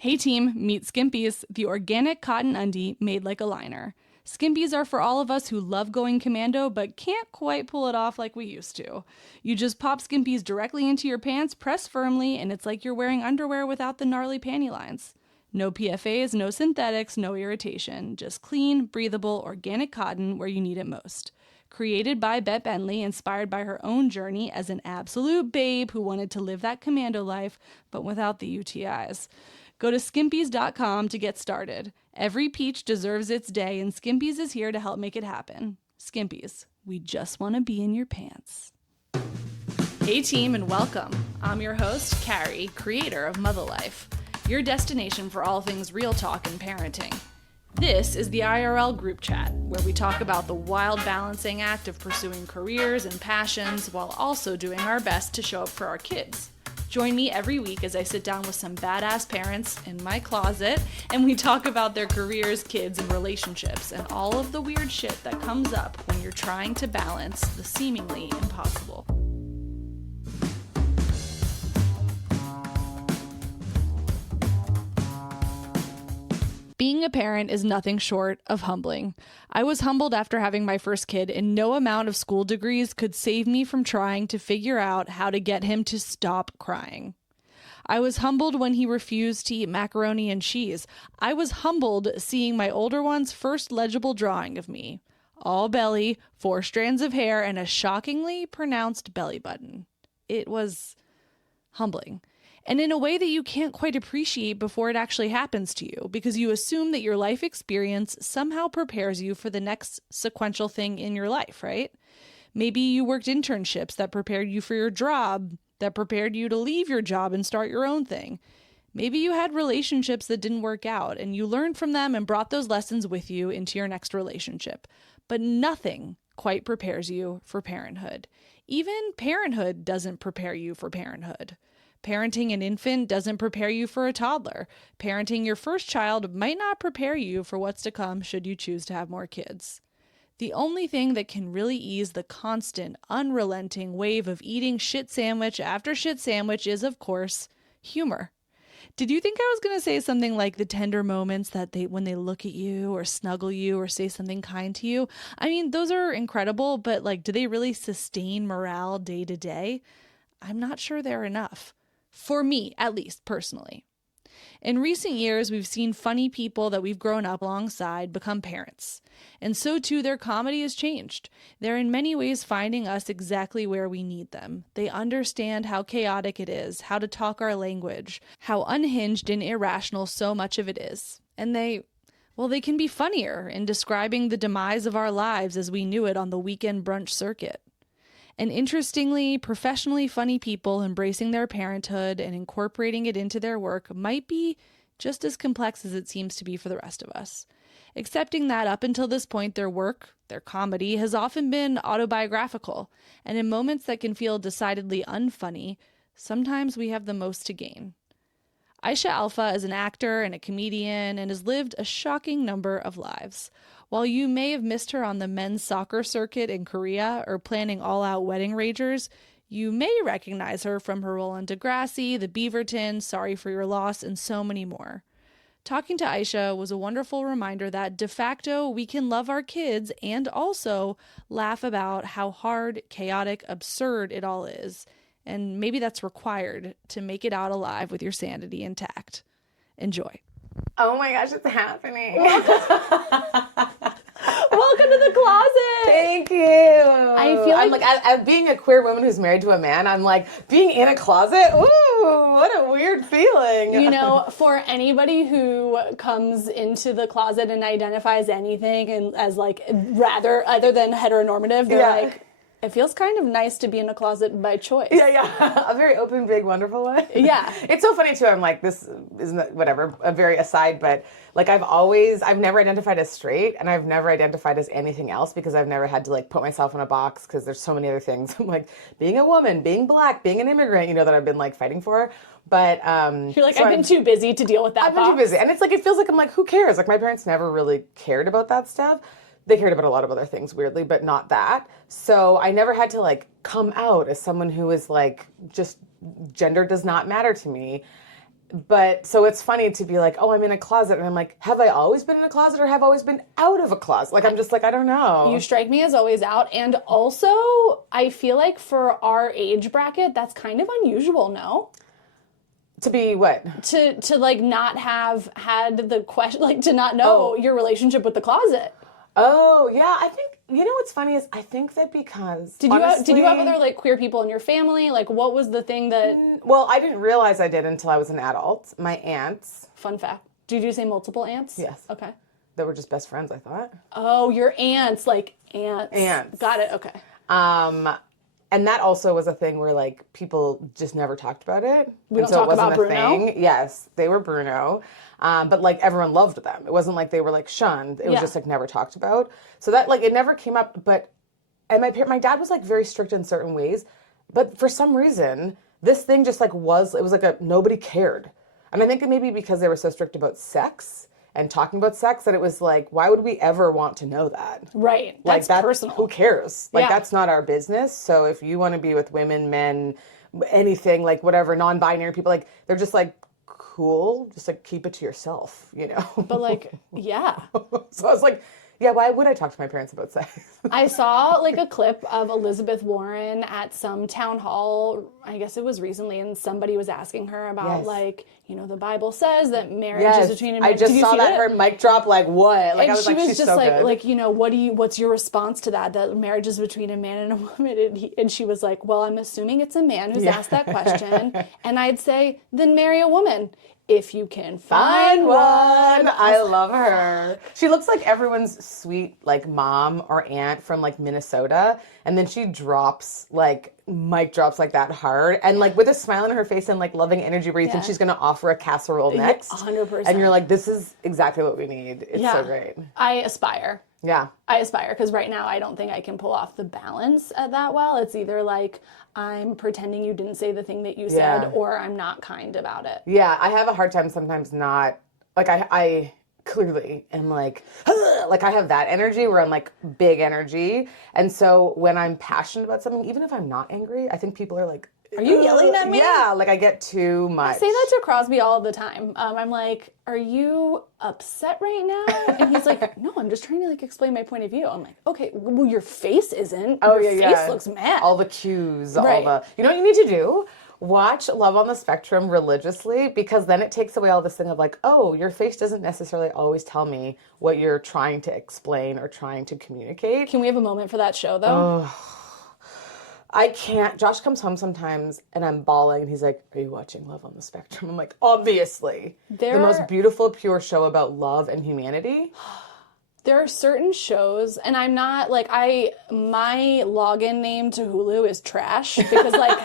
Hey team, meet Skimpies, the organic cotton undie made like a liner. Skimpies are for all of us who love going commando but can't quite pull it off like we used to. You just pop Skimpies directly into your pants, press firmly, and it's like you're wearing underwear without the gnarly panty lines. No PFAs, no synthetics, no irritation. Just clean, breathable, organic cotton where you need it most. Created by Bette Bentley, inspired by her own journey as an absolute babe who wanted to live that commando life, but without the UTIs. Go to skimpies.com to get started. Every peach deserves its day, and Skimpies is here to help make it happen. Skimpies, we just want to be in your pants. Hey team, and welcome. I'm your host, Carrie, creator of Mother Life, your destination for all things real talk and parenting. This is the IRL group chat, where we talk about the wild balancing act of pursuing careers and passions while also doing our best to show up for our kids. Join me every week as I sit down with some badass parents in my closet and we talk about their careers, kids, and relationships and all of the weird shit that comes up when you're trying to balance the seemingly impossible. Being a parent is nothing short of humbling. I was humbled after having my first kid, and no amount of school degrees could save me from trying to figure out how to get him to stop crying. I was humbled when he refused to eat macaroni and cheese. I was humbled seeing my older one's first legible drawing of me. All belly, 4 strands of hair, and a shockingly pronounced belly button. It was humbling. And in a way that you can't quite appreciate before it actually happens to you, because you assume that your life experience somehow prepares you for the next sequential thing in your life, right? Maybe you worked internships that prepared you for your job, that prepared you to leave your job and start your own thing. Maybe you had relationships that didn't work out, and you learned from them and brought those lessons with you into your next relationship. But nothing quite prepares you for parenthood. Even parenthood doesn't prepare you for parenthood. Parenting an infant doesn't prepare you for a toddler. Parenting your first child might not prepare you for what's to come should you choose to have more kids. The only thing that can really ease the constant, unrelenting wave of eating shit sandwich after shit sandwich is, of course, humor. Did you think I was going to say something like the tender moments that when they look at you or snuggle you or say something kind to you? I mean, those are incredible, but do they really sustain morale day to day? I'm not sure they're enough. For me, at least, personally. In recent years, we've seen funny people that we've grown up alongside become parents. And so too, their comedy has changed. They're in many ways finding us exactly where we need them. They understand how chaotic it is, how to talk our language, how unhinged and irrational so much of it is. And they can be funnier in describing the demise of our lives as we knew it on the weekend brunch circuit. And interestingly, professionally funny people embracing their parenthood and incorporating it into their work might be just as complex as it seems to be for the rest of us. Accepting that up until this point, their work, their comedy, has often been autobiographical, and in moments that can feel decidedly unfunny, sometimes we have the most to gain. Aisha Alfa is an actor and a comedian and has lived a shocking number of lives. While you may have missed her on the men's soccer circuit in Korea or planning all-out wedding ragers, you may recognize her from her role on Degrassi, the Beaverton, Sorry for Your Loss, and so many more. Talking to Aisha was a wonderful reminder that de facto we can love our kids and also laugh about how hard, chaotic, absurd it all is. And maybe that's required to make it out alive with your sanity intact. Enjoy. Oh my gosh, it's happening. Welcome to the closet. Thank you. I feel I'm as being a queer woman who's married to a man, I'm like, being in a closet? Ooh, what a weird feeling. You know, for anybody who comes into the closet and identifies anything and as rather other than heteronormative, they're like, it feels kind of nice to be in a closet by choice. Yeah. A very open, big, wonderful one. Yeah. It's so funny, too. I'm like, this isn't, whatever, a very aside, but I've never identified as straight, and I've never identified as anything else because I've never had to, put myself in a box because there's so many other things. I'm like, being a woman, being black, being an immigrant, that I've been, fighting for. But, you're like, so I've been too busy to deal with that I've been too busy. And it's it feels like I'm like, who cares? My parents never really cared about that stuff. They cared about a lot of other things, weirdly, but not that. So I never had to, come out as someone who is, just gender does not matter to me. But so it's funny to be like, oh, I'm in a closet. And I'm like, have I always been in a closet or have I always been out of a closet? Like, I'm just like, I don't know. You strike me as always out. And also, I feel like for our age bracket, that's kind of unusual, no? To be what? To like not have had the question, like to not know your relationship with the closet. Oh, yeah. I think, you know what's funny is I think that because did you have other like queer people in your family? Like what was the thing that... Well, I didn't realize I did until I was an adult. My aunts. Fun fact. Did you say multiple aunts? Yes. Okay. That were just best friends, I thought. Oh, your aunts, like aunts. Aunts. Got it. Okay. And that also was a thing where like people just never talked about it. We don't talk about Bruno? Thing. Yes, they were Bruno. But like everyone loved them. It wasn't like they were like shunned. It was just like never talked about. So that like it never came up. And my dad was like very strict in certain ways. But for some reason, this thing just like it was like nobody cared. And I think it maybe because they were so strict about sex and talking about sex that it was like, why would we ever want to know that? Right. Like, that's personal. Who cares? Like, that's not our business. So if you want to be with women, men, anything, like whatever, non-binary people, like, they're just like, cool. Just like, keep it to yourself, you know? But like, yeah. So I was like, yeah, why would I talk to my parents about sex? I saw like a clip of Elizabeth Warren at some town hall, I guess it was recently, and somebody was asking her about like, you know, the Bible says that marriage is between a man. I just saw that her mic drop, like, what? Like, and I was she like, was she's just so like, good. like, you know, what's your response to that marriage is between a man and a woman? And she was like, well, I'm assuming it's a man who's asked that question. And I'd say, then marry a woman. If you can find one. I love her. She looks like everyone's sweet, like, mom or aunt from, like, Minnesota. And then she drops, like, mic drops like that hard. And, like, with a smile on her face and, like, loving energy where you think she's going to offer a casserole next. 100%. And you're like, this is exactly what we need. It's so great. I aspire. Yeah. I aspire because right now I don't think I can pull off the balance that well. It's either like I'm pretending you didn't say the thing that you said or I'm not kind about it. Yeah, I have a hard time sometimes not, like I clearly am like I have that energy where I'm like big energy. And so when I'm passionate about something, even if I'm not angry, I think people are like, are you yelling at me? Yeah, like I get too much. I say that to Crosby all the time. I'm like, are you upset right now? And he's like, no, I'm just trying to like explain my point of view. I'm like, okay, well your face isn't. Your face looks mad. All the cues, all the, you know what you need to do? Watch Love on the Spectrum religiously, because then it takes away all this thing of like, oh, your face doesn't necessarily always tell me what you're trying to explain or trying to communicate. Can we have a moment for that show though? I can't. Josh comes home sometimes and I'm bawling and he's like, are you watching Love on the Spectrum? I'm like, obviously. The most beautiful, pure show about love and humanity. There are certain shows, and I'm not, like, my login name to Hulu is trash, because, like,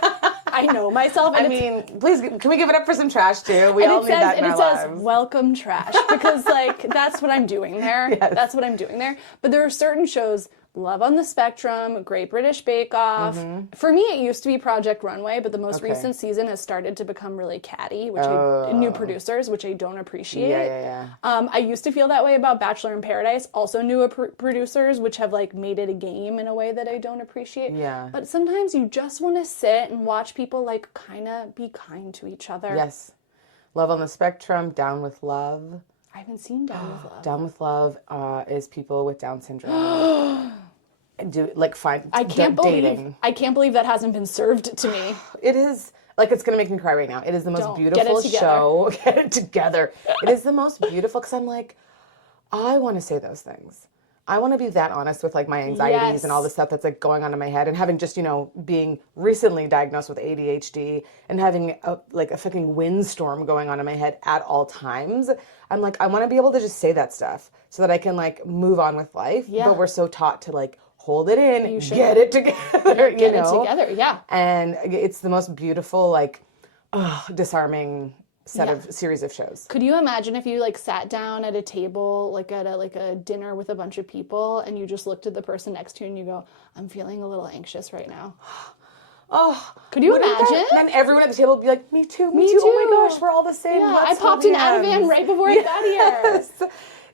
I know myself. And I mean, please, can we give it up for some trash, too? We all need that in our lives. And it says, welcome trash, because, like, that's what I'm doing there. Yes. That's what I'm doing there. But there are certain shows, Love on the Spectrum, Great British Bake Off. Mm-hmm. For me, it used to be Project Runway, but the most recent season has started to become really catty, which new producers, which I don't appreciate. Yeah. I used to feel that way about Bachelor in Paradise, also new producers, which have like made it a game in a way that I don't appreciate. Yeah. But sometimes you just want to sit and watch people like kind of be kind to each other. Yes. Love on the Spectrum, Down with Love. I haven't seen Down with Love. Down with Love is people with Down syndrome. I can't believe that hasn't been served to me. It is, like, it's going to make me cry right now. It is the most beautiful show. Get it together. It is the most beautiful, because I'm like, I want to say those things. I want to be that honest with, like, my anxieties and all the stuff that's, like, going on in my head, and having just, you know, being recently diagnosed with ADHD and having a fucking windstorm going on in my head at all times. I'm like, I want to be able to just say that stuff so that I can, like, move on with life. Yeah. But we're so taught to, like, hold it in, get it together, Get it together, yeah. And it's the most beautiful, like, disarming series of shows. Could you imagine if you like sat down at a table, like at a dinner with a bunch of people, and you just looked at the person next to you and you go, I'm feeling a little anxious right now. Could you imagine? And then everyone at the table would be like, me too. Oh my gosh, we're all the same. Yeah, I popped an Ativan right before I got here.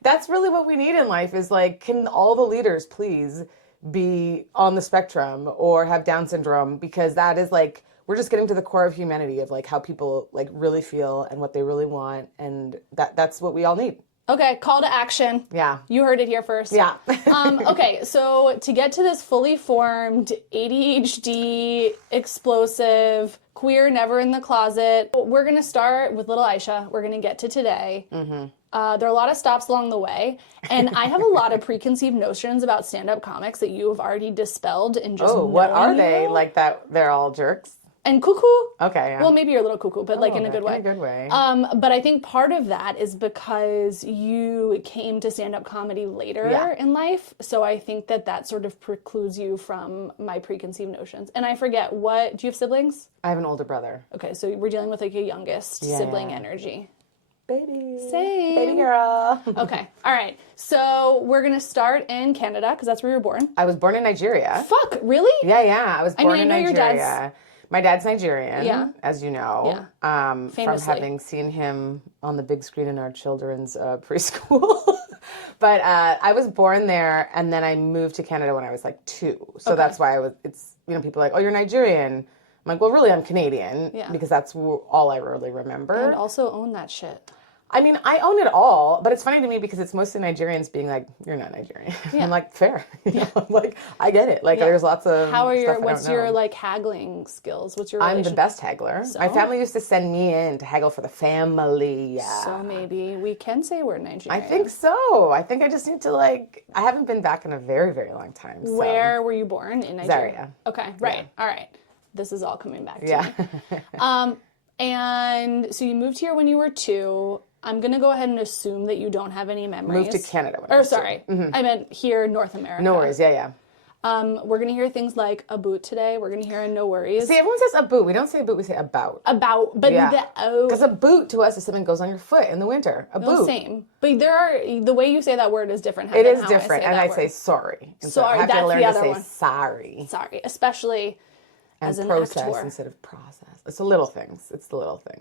That's really what we need in life, is like, can all the leaders please be on the spectrum or have Down syndrome? Because that is like we're just getting to the core of humanity of like how people like really feel and what they really want, and that's what we all need. Okay, call to action. Yeah. You heard it here first. Yeah. Okay, so to get to this fully formed, ADHD, explosive, queer, never in the closet, we're going to start with little Aisha. We're going to get to today. Mm-hmm. There are a lot of stops along the way, and I have a lot of preconceived notions about stand-up comics that you have already dispelled in just what are they? you. Like that they're all jerks? And cuckoo. Okay, yeah. Well, maybe you're a little cuckoo, but like in a good way. In a good way. But I think part of that is because you came to stand-up comedy later in life. So I think that sort of precludes you from my preconceived notions. And I forget, do you have siblings? I have an older brother. Okay, so we're dealing with like a youngest sibling energy. Baby. Same. Baby girl. Okay, all right. So we're going to start in Canada because that's where you were born. I was born in Nigeria. Fuck, really? Yeah. I was born in know Nigeria. My dad's Nigerian, as you know, from having seen him on the big screen in our children's preschool. But I was born there, and then I moved to Canada when I was like 2. So that's why people are like, oh, you're Nigerian. I'm like, well, really, I'm Canadian because that's all I really remember. And also own that shit. I mean, I own it all, but it's funny to me because it's mostly Nigerians being like, you're not Nigerian. Yeah. I'm like, fair. I'm like, I get it. Like, there's lots of what's your, like, haggling skills? What's your I'm the best haggler. So? My family used to send me in to haggle for the family. So maybe we can say we're Nigerian. I think so. I think I just need to, like, I haven't been back in a very, very long time. So. Where were you born? In Nigeria? Zaria. Okay, right. Yeah. All right. This is all coming back to me. And so you moved here when you were 2. I'm going to go ahead and assume that you don't have any memories. Moved to Canada. I meant here, North America. No worries, yeah. We're going to hear things like a boot today. We're going to hear a no worries. See, everyone says a boot. We don't say a boot, we say about. About, but because a boot to us is something that goes on your foot in the winter. A boot. Same. But the way you say that word is different. It is different, and I say sorry. Sorry, I have that's to learn the to other say one. Sorry. Sorry, especially as an process actor. Instead of process. It's the little things.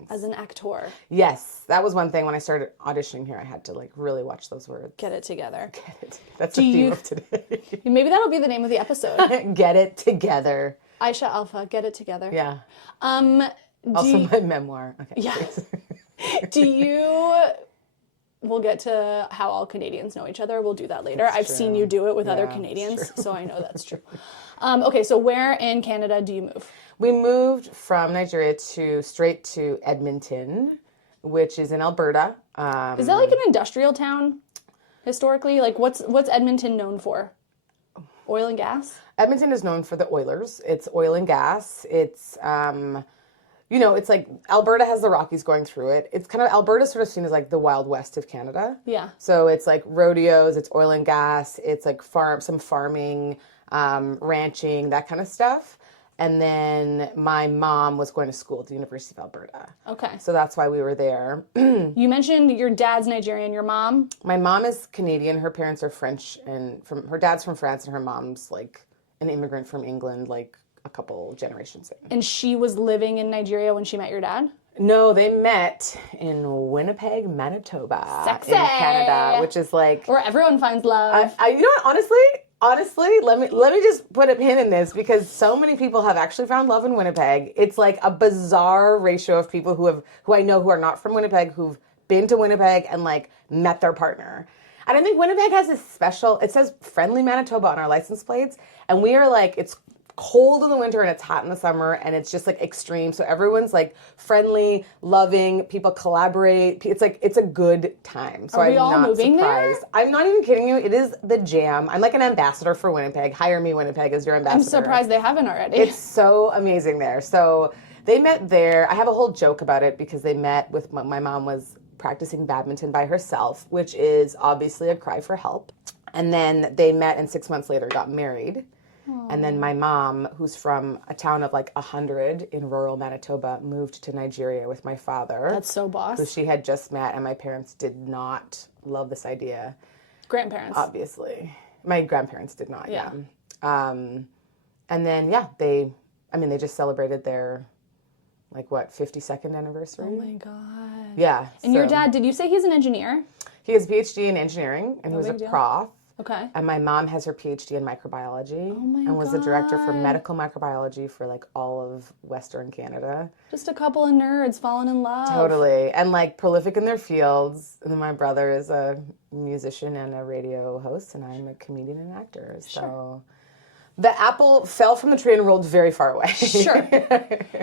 As an actor. Yes. That was one thing when I started auditioning here. I had to like really watch those words. Get it together. Get it. That's the theme of today. Maybe that'll be the name of the episode. Get it together. Aisha Alfa, get it together. Yeah. Also my memoir. Okay. Yeah. We'll get to how all Canadians know each other. We'll do that later. I've seen you do it with other Canadians, so I know that's true. Okay, so where in Canada do you move? We moved from Nigeria straight to Edmonton, which is in Alberta. Is that like an industrial town historically? Like what's Edmonton known for? Oil and gas? Edmonton is known for the Oilers. It's oil and gas. It's it's like Alberta has the Rockies going through it. It's kind of, Alberta's sort of seen as like the Wild West of Canada. Yeah. So it's like rodeos, it's oil and gas, it's like some farming, ranching, that kind of stuff. And then my mom was going to school at the University of Alberta. Okay. So that's why we were there. You mentioned your dad's Nigerian, your mom? My mom is Canadian. Her parents are French, and her dad's from France, and her mom's like an immigrant from England, like a couple generations in. And she was living in Nigeria when she met your dad? No, they met in Winnipeg, Manitoba. Sexy. In Canada, which is like where everyone finds love. You know what, honestly, let me just put a pin in this because so many people have actually found love in Winnipeg. It's like a bizarre ratio of people who I know who are not from Winnipeg, who've been to Winnipeg and like met their partner. And I think Winnipeg has this special, it says friendly Manitoba on our license plates, and we are like, it's cold in the winter and it's hot in the summer and it's just like extreme. So everyone's like friendly, loving, people collaborate. It's like, it's a good time. So are we all not moving surprised. There? I'm not even kidding you. It is the jam. I'm like an ambassador for Winnipeg. Hire me, Winnipeg, as your ambassador. I'm surprised they haven't already. It's so amazing there. So they met there. I have a whole joke about it because they met with, my mom was practicing badminton by herself, which is obviously a cry for help. And then they met and 6 months later got married. And then my mom, who's from a town of like 100 in rural Manitoba, moved to Nigeria with my father. That's so boss. Who she had just met, and my parents did not love this idea. Grandparents. Obviously. My grandparents did not, yeah. And then, they just celebrated their, 52nd anniversary? Oh my God. Yeah. And your dad, did you say he's an engineer? He has a PhD in engineering, and he was a prof. Okay. And my mom has her PhD in microbiology my and was the director for God. medical microbiology for like all of Western Canada. Just a couple of nerds falling in love. Totally. And like prolific in their fields. And then my brother is a musician and a radio host, and I'm a comedian and actor. So the apple fell from the tree and rolled very far away. Sure.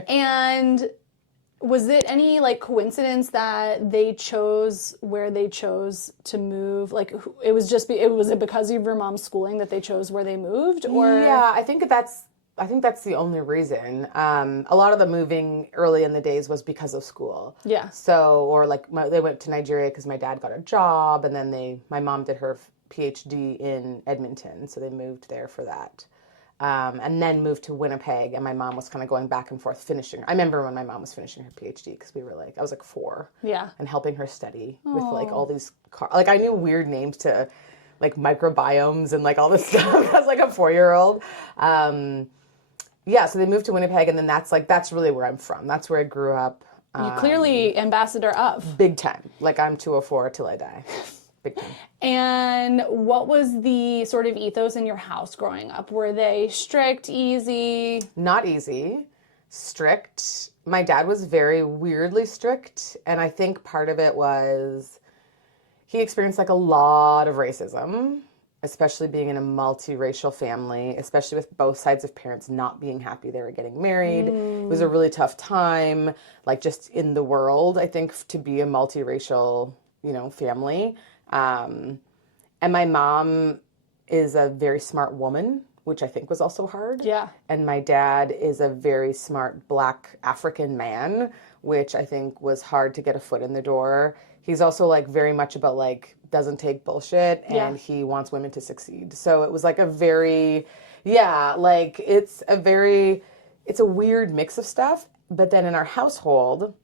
And was it any like coincidence that they chose where they chose to move? Like it was it because of your mom's schooling that they chose where they moved, or Yeah, I think that's the only reason. A lot of the moving early in the days was because of school. Yeah. So, or like they went to Nigeria because my dad got a job, and then my mom did her PhD in Edmonton, so they moved there for that. And then moved to Winnipeg, and my mom was kind of going back and forth finishing. I remember when my mom was finishing her PhD because I was like 4. Yeah. And helping her study with like all these, like I knew weird names to like microbiomes and like all this stuff. I was like a 4-year-old. Yeah, so they moved to Winnipeg, and then that's really where I'm from. That's where I grew up. You clearly ambassador of. Big time. Like I'm 204 till I die. Big time. And what was the sort of ethos in your house growing up? Were they strict, easy? Not easy. Strict. My dad was very weirdly strict, and I think part of it was he experienced like a lot of racism, especially being in a multiracial family, especially with both sides of parents not being happy they were getting married. It was a really tough time, like just in the world, I think, to be a multiracial, family. And my mom is a very smart woman, which I think was also hard. Yeah. And my dad is a very smart Black African man, which I think was hard to get a foot in the door. He's also like very much about like doesn't take bullshit, and he wants women to succeed. So it was like a very, it's a weird mix of stuff. But then in our household,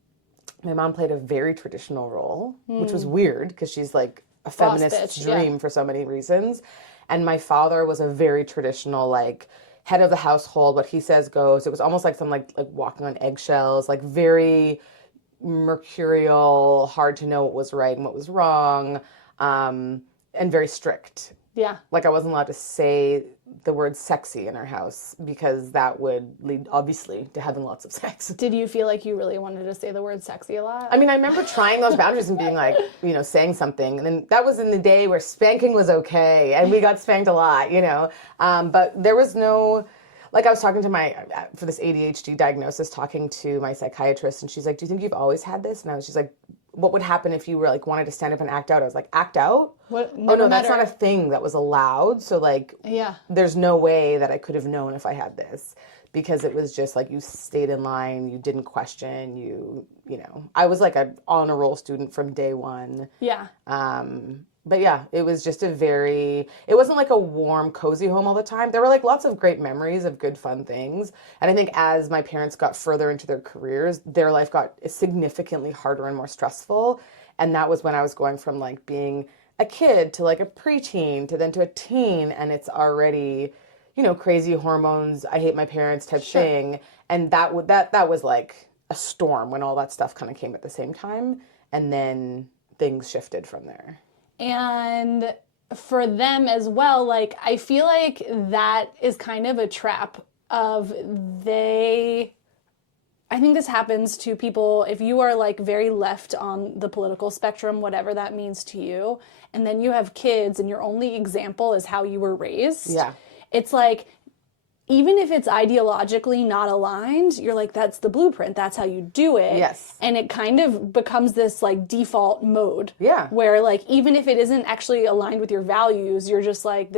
my mom played a very traditional role, which was weird because she's like a feminist's dream for so many reasons. And my father was a very traditional, like, head of the household. What he says goes. It was almost like some like walking on eggshells, like very mercurial, hard to know what was right and what was wrong, and very strict. Yeah. Like I wasn't allowed to say the word sexy in our house because that would lead, obviously, to having lots of sex. Did you feel like you really wanted to say the word sexy a lot? I mean, I remember trying those boundaries and being like, saying something. And then that was in the day where spanking was okay. And we got spanked a lot, But there was no, like I was talking to for this ADHD diagnosis, talking to my psychiatrist. And she's like, do you think you've always had this? And she's like, what would happen if you were like wanted to stand up and act out? I was like, act out? What? Oh no, that's not a thing that was allowed. So like, there's no way that I could have known if I had this, because it was just like you stayed in line, you didn't question, I was like a on a roll student from day one. Yeah. But yeah, it was just it wasn't like a warm, cozy home all the time. There were like lots of great memories of good, fun things. And I think as my parents got further into their careers, their life got significantly harder and more stressful. And that was when I was going from like being a kid to like a preteen to then to a teen. And it's already, crazy hormones, I hate my parents type thing. And that was like a storm when all that stuff kind of came at the same time. And then things shifted from there. And for them as well, like, I feel like that is kind of a trap of I think this happens to people if you are like very left on the political spectrum, whatever that means to you, and then you have kids and your only example is how you were raised. Yeah. It's like, even if it's ideologically not aligned, you're like, that's the blueprint. That's how you do it. Yes. And it kind of becomes this like default mode. Yeah. Where like, even if it isn't actually aligned with your values, you're just like,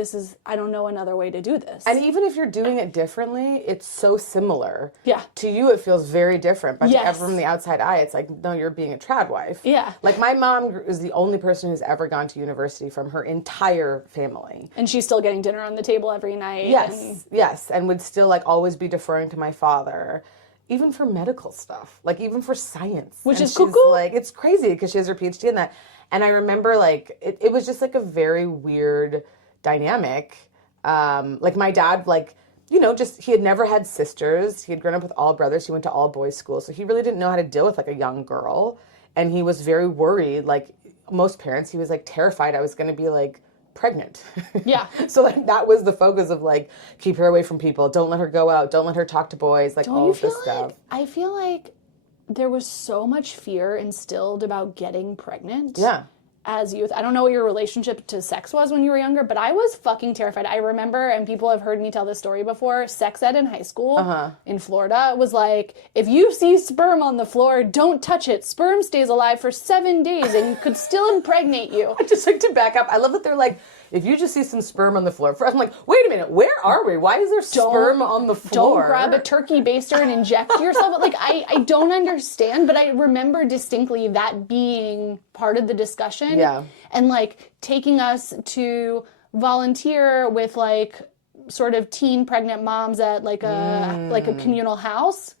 I don't know another way to do this. And even if you're doing it differently, it's so similar. Yeah. To you, it feels very different. But to everyone from the outside eye, it's like, no, you're being a trad wife. Yeah. Like my mom is the only person who's ever gone to university from her entire family. And she's still getting dinner on the table every night. Yes. And would still like always be deferring to my father, even for medical stuff, like even for science. Which and is cuckoo. Like, it's crazy because she has her PhD in that. And I remember like, it was just like a very weird dynamic. Like my dad, like, he had never had sisters. He had grown up with all brothers. He went to all boys school. So he really didn't know how to deal with like a young girl. And he was very worried. Like most parents, he was like terrified I was going to be like pregnant. Yeah. So like that was the focus of like, keep her away from people. Don't let her go out. Don't let her talk to boys. Like all of this stuff. I feel like there was so much fear instilled about getting pregnant. Yeah. As youth. I don't know what your relationship to sex was when you were younger, but I was fucking terrified. I remember, and people have heard me tell this story before, sex ed in high school in Florida was like, if you see sperm on the floor, don't touch it. Sperm stays alive for 7 days and could still impregnate you. I just like to back up. I love that they're like, if you just see some sperm on the floor, I'm like, wait a minute, where are we? Why is there sperm on the floor? Don't grab a turkey baster and inject yourself. Like, I don't understand, but I remember distinctly that being part of the discussion. Yeah. And, like, taking us to volunteer with, like, sort of teen pregnant moms at, like, a communal house,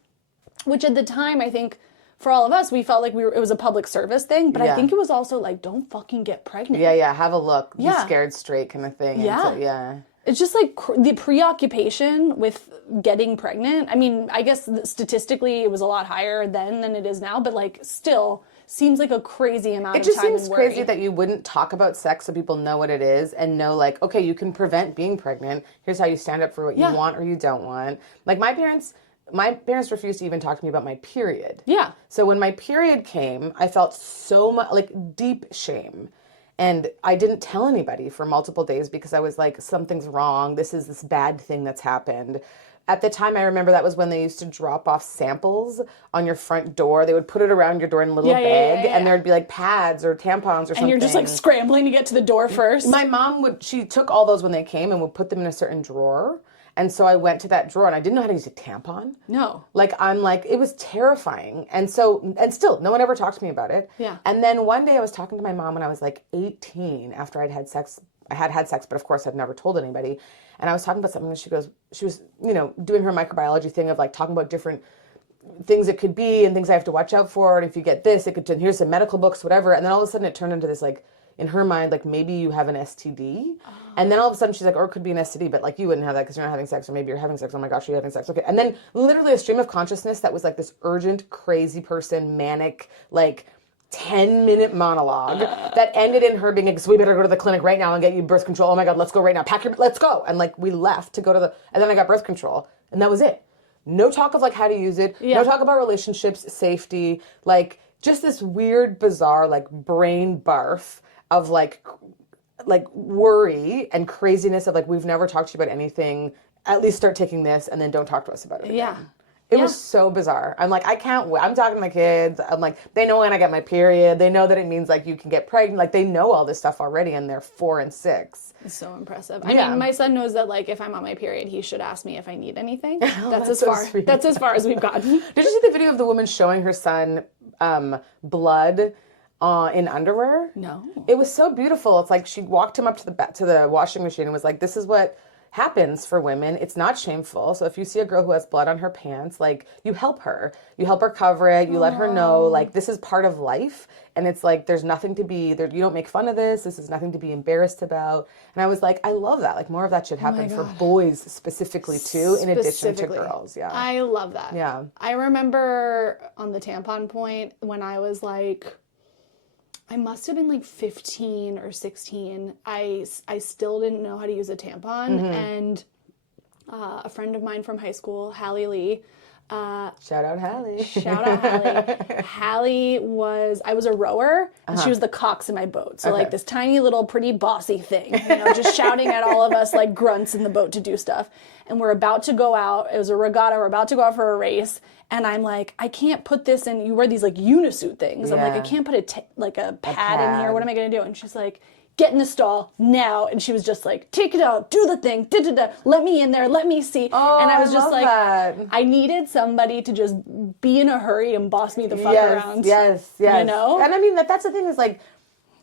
which at the time, I think, for all of us, we felt like it was a public service thing, but I think it was also like, don't fucking get pregnant. Yeah, have a look. Be scared straight kind of thing. Yeah. It's just like the preoccupation with getting pregnant. I mean, I guess statistically it was a lot higher then than it is now, but like still seems like a crazy amount of time. It just seems crazy that you wouldn't talk about sex so people know what it is and know like, okay, you can prevent being pregnant. Here's how you stand up for what you want or you don't want. Like my parents refused to even talk to me about my period. Yeah. So when my period came, I felt so much like deep shame. And I didn't tell anybody for multiple days because I was like, something's wrong. This is this bad thing that's happened. At the time, I remember that was when they used to drop off samples on your front door. They would put it around your door in a little bag, and there'd be like pads or tampons or something. And you're just like scrambling to get to the door first. My mom she took all those when they came and would put them in a certain drawer. And so I went to that drawer and I didn't know how to use a tampon. No. Like, I'm like, it was terrifying. And still, no one ever talked to me about it. Yeah. And then one day I was talking to my mom when I was like 18 after I'd had sex. I had sex, but of course I'd never told anybody. And I was talking about something and she was, doing her microbiology thing of like talking about different things it could be and things I have to watch out for. And if you get this, and here's some medical books, whatever. And then all of a sudden it turned into this like, in her mind, like, maybe you have an STD. Oh. And then all of a sudden she's like, or it could be an STD, but like you wouldn't have that because you're not having sex, or maybe you're having sex. Oh my gosh, you're having sex. Okay. And then literally a stream of consciousness that was like this urgent, crazy person, manic, like 10-minute monologue that ended in her being like, so we better go to the clinic right now and get you birth control. Oh my God, let's go right now. Let's go. And like we left to go to and then I got birth control and that was it. No talk of like how to use it. Yeah. No talk about relationships, safety, like just this weird, bizarre, like brain barf of like worry and craziness of like, we've never talked to you about anything. At least start taking this and then don't talk to us about it again. Yeah. It was so bizarre. I'm like, I can't wait. I'm talking to my kids. I'm like, they know when I get my period. They know that it means like you can get pregnant. Like they know all this stuff already and they're 4 and 6. It's so impressive. I mean, my son knows that like if I'm on my period, he should ask me if I need anything. That's as far as we've gotten. Did you see the video of the woman showing her son blood in underwear? No. It was so beautiful. It's like she walked him up to the washing machine and was like, this is what happens for women. It's not shameful. So if you see a girl who has blood on her pants, like you help her. You help her cover it. You let her know like this is part of life. And it's like there's nothing to be there. You don't make fun of this. This is nothing to be embarrassed about. And I was like, I love that. Like more of that should happen for boys specifically too, in addition to girls. Yeah. I love that. Yeah. I remember on the tampon point when I was like, I must have been like 15 or 16. I still didn't know how to use a tampon. And a friend of mine from high school, Hallie Lee. Shout out Hallie. Hallie I was a rower and she was the cox in my boat. So like this tiny little pretty bossy thing, just shouting at all of us like grunts in the boat to do stuff. And we're about to go out. It was a regatta. We're about to go out for a race. And I'm like, I can't put this in. You wear these like unisuit things. I'm like, I can't put a pad in here. What am I going to do? And she's like, get in the stall now. And she was just like, take it out, do the thing, let me in there, let me see. Oh, and I was just love like, that. I needed somebody to just be in a hurry and boss me the fuck around. Yes. You know? And I mean, that's the thing is like,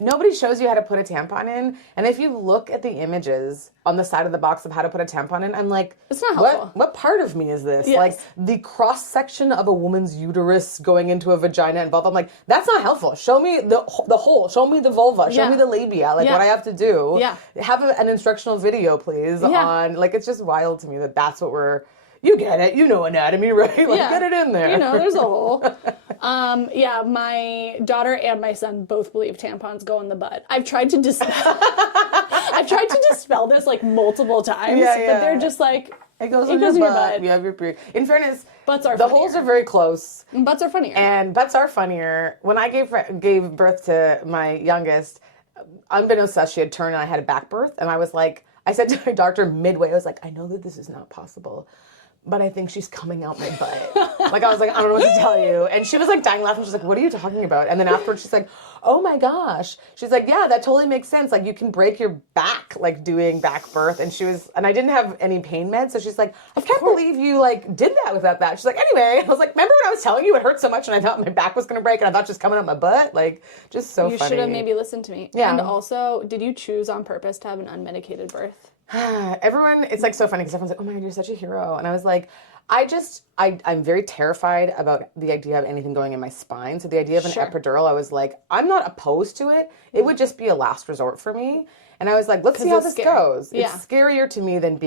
nobody shows you how to put a tampon in. And if you look at the images on the side of the box of how to put a tampon in, I'm like, it's not helpful. What part of me is this? Yes. Like the cross section of a woman's uterus going into a vagina and vulva. I'm like, that's not helpful. Show me the hole. Show me the vulva. Show me the labia. Like what I have to do. Yeah. Have an instructional video, please. On like, it's just wild to me that that's what you get it. You know anatomy, right? Like, get it in there. There's a hole. My daughter and my son both believe tampons go in the butt. I've tried to I've tried to dispel this like multiple times, but they're just like, it goes in your butt. You have your period. In fairness, butts are the funnier. holes are very close. Butts are funnier. And butts are funnier. When I gave birth to my youngest, unbeknownst to us, she had turned and I had a back birth. And I was like, I said to my doctor midway, I was like, I know that this is not possible, but I think she's coming out my butt. Like, I was like, I don't know what to tell you. And she was like dying laughing. She's like, what are you talking about? And then afterwards she's like, oh my gosh. She's like, yeah, that totally makes sense. Like, you can break your back, like, doing back birth. And I didn't have any pain meds. So she's like, I can't believe you, like, did that without that. She's like, anyway, I was like, remember when I was telling you it hurt so much and I thought my back was going to break and I thought she was coming out my butt? Like, just so funny. You should have maybe listened to me. Yeah. And also, did you choose on purpose to have an unmedicated birth? Everyone, it's like so funny because everyone's like, oh my God, you're such a hero. And I was like, I'm very terrified about the idea of anything going in my spine. So the idea of an epidural, I was like, I'm not opposed to it. It would just be a last resort for me. And I was like, let's see how this goes. Yeah. It's scarier to me than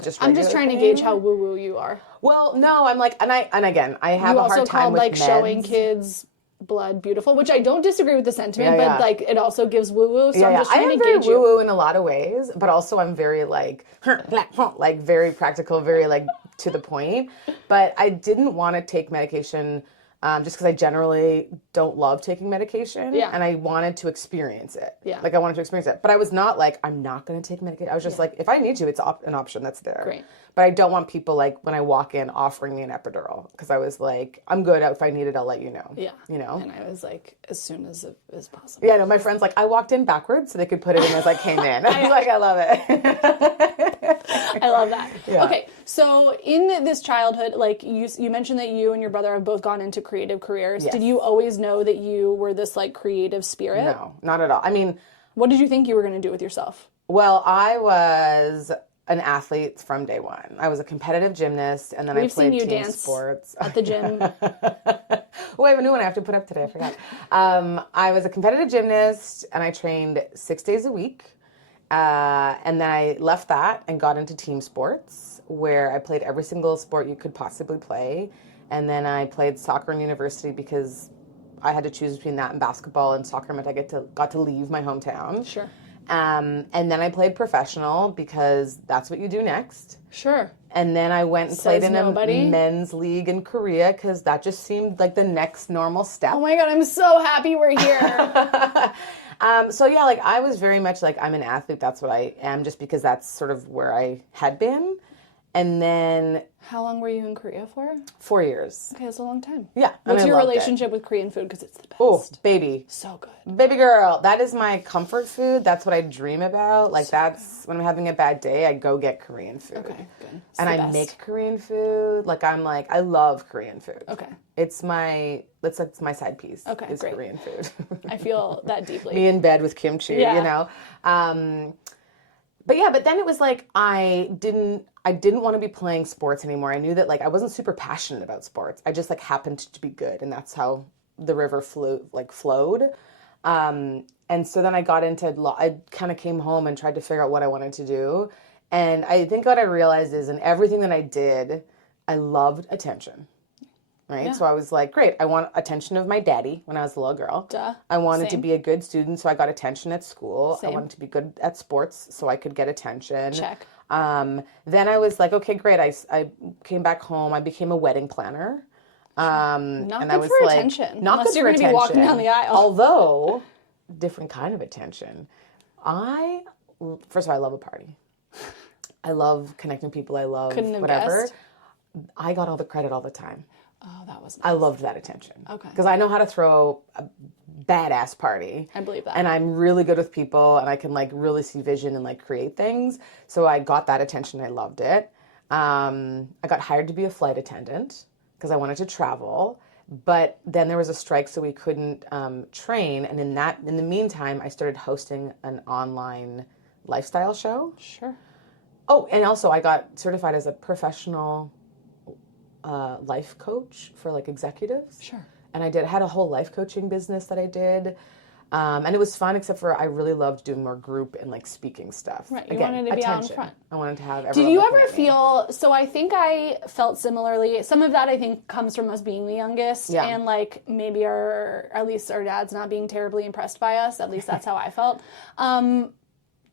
just I'm just trying to gauge how woo-woo you are. Well, no, I'm like, and again, I have a hard time with like meds. Showing kids blood beautiful, which I don't disagree with the sentiment, but like it also gives woo-woo. So I'm just trying to gauge you. woo-woo in a lot of ways, but also I'm very like very practical, very like to the point. But I didn't want to take medication just because I generally don't love taking medication. Yeah. And I wanted to experience it. Yeah. Like I wanted to experience it. But I was not like, I'm not going to take medication. I was just like, if I need to, it's an option that's there. Great. But I don't want people like when I walk in offering me an epidural because I was like, I'm good. If I need it, I'll let you know. Yeah. You know? And I was like, as soon as possible. Yeah, no, my friend's like, I walked in backwards so they could put it in as I came in. I was like, I love it. I love that. Yeah. Okay, so in this childhood, like you mentioned that you and your brother have both gone into creative careers. Yes. Did you always know that you were this like creative spirit? No, not at all. I mean, what did you think you were going to do with yourself? Well, I was an athlete from day one. I was a competitive gymnast, and then I played team dance sports at the gym. Oh, I have a new one I have to put up today. I forgot. I was a competitive gymnast, and I trained 6 days a week. And then I left that and got into team sports, where I played every single sport you could possibly play. And then I played soccer in university because I had to choose between that and basketball, and soccer meant I got to leave my hometown. Sure. And then I played professional because that's what you do next. Sure. And then I went and played in a men's league in Korea because that just seemed like the next normal step. Oh my God, I'm so happy we're here. So yeah, like I was very much like, I'm an athlete. That's what I am, just because that's sort of where I had been. And then... How long were you in Korea for? 4 years. Okay, that's a long time. Yeah. What's your relationship with Korean food? Because it's the best. Oh, baby. So good. Baby girl. That is my comfort food. That's what I dream about. Like when I'm having a bad day, I go get Korean food. Okay, good. And I make Korean food. Like I love Korean food. Okay. It's my side piece. Okay, it's great. Korean food. I feel that deeply. Me in bed with kimchi, you know. But then it was like I didn't want to be playing sports anymore. I knew that like I wasn't super passionate about sports. I just like happened to be good, and that's how the river flowed. And so then I got into I kind of came home and tried to figure out what I wanted to do. And I think what I realized is in everything that I did, I loved attention. Right? Yeah. So I was like, great, I want attention of my daddy when I was a little girl. Duh. I wanted to be a good student, so I got attention at school. Same. I wanted to be good at sports, so I could get attention. Check. Then I was like, okay, great. I came back home. I became a wedding planner. Not and good I was for like, attention. Not Unless good you're for going to be walking down the aisle. Although, different kind of attention. First of all, I love a party. I love connecting people. I love whatever. Guessed. I got all the credit all the time. Oh, that was nice. I loved that attention. Okay. Because I know how to throw a badass party. I believe that. And I'm really good with people, and I can like really see vision and like create things. So I got that attention. I loved it. I got hired to be a flight attendant because I wanted to travel. But then there was a strike, so we couldn't train. And in the meantime, I started hosting an online lifestyle show. Sure. Oh, and also I got certified as a professional life coach for like executives. Sure. And I had a whole life coaching business that I did. And it was fun, except for I really loved doing more group and like speaking stuff. Right, you wanted to be out in front. I wanted to have everyone. Did you ever feel, so I think I felt similarly. Some of that I think comes from us being the youngest and like maybe at least our dads not being terribly impressed by us. At least that's how I felt.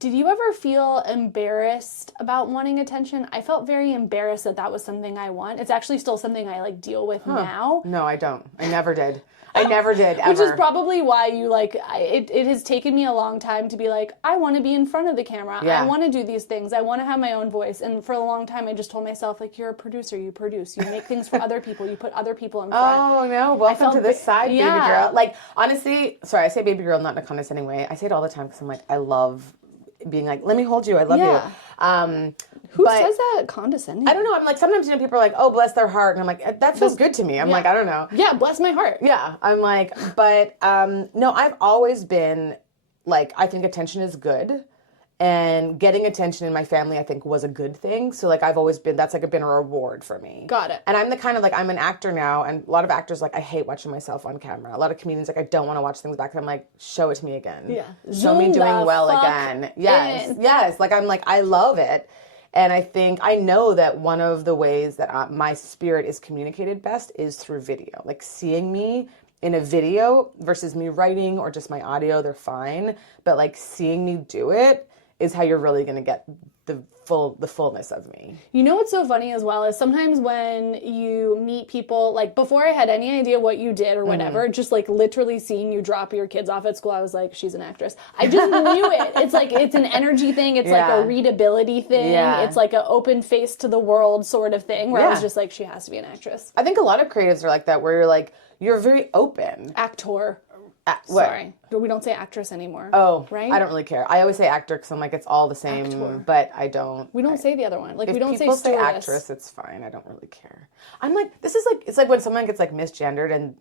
Did you ever feel embarrassed about wanting attention? I felt very embarrassed that was something I want. It's actually still something I like deal with now. No, I don't. I never did. I never did, ever. Which is probably why you like, it has taken me a long time to be like, I want to be in front of the camera. Yeah. I want to do these things. I want to have my own voice. And for a long time, I just told myself, like, you're a producer. You produce. You make things for other people. You put other people in front. Oh, no. Welcome to this side, baby girl. Like, honestly, sorry, I say baby girl not in a condescending way. I say it all the time because I'm like, I love being like, let me hold you. I love you. Who says that condescending? I don't know. I'm like, sometimes, you know, people are like, oh, bless their heart. And I'm like, that feels good to me. I'm like, I don't know. Yeah, bless my heart. Yeah. I'm like, but no, I've always been like, I think attention is good. And getting attention in my family, I think, was a good thing. So, like, I've always been, that's, like, been a reward for me. Got it. And I'm the kind of, like, I'm an actor now, and a lot of actors, like, I hate watching myself on camera. A lot of comedians, like, I don't want to watch things back. And I'm like, show it to me again. Yeah. Show me doing well again. Yes. Yes. Like, I'm like, I love it. And I think, I know that one of the ways that my spirit is communicated best is through video. Like, seeing me in a video versus me writing or just my audio, they're fine. But, like, seeing me do it is how you're really going to get the fullness of me. You know what's so funny as well is sometimes when you meet people, like before I had any idea what you did or whatever, just like literally seeing you drop your kids off at school, I was like, she's an actress. I just knew it. It's like, it's an energy thing. It's like a readability thing. Yeah. It's like an open face to the world sort of thing where I was just like, she has to be an actress. I think a lot of creatives are like that, where you're like, you're very open. Actor. What? Sorry. We don't say actress anymore. Oh, right? I don't really care. I always say actor because I'm like, it's all the same, Actor. but I don't. We don't say the other one. Like, If we don't say people stewardess. say actress, it's fine. I don't really care. I'm like, this is like, it's like when someone gets like misgendered, and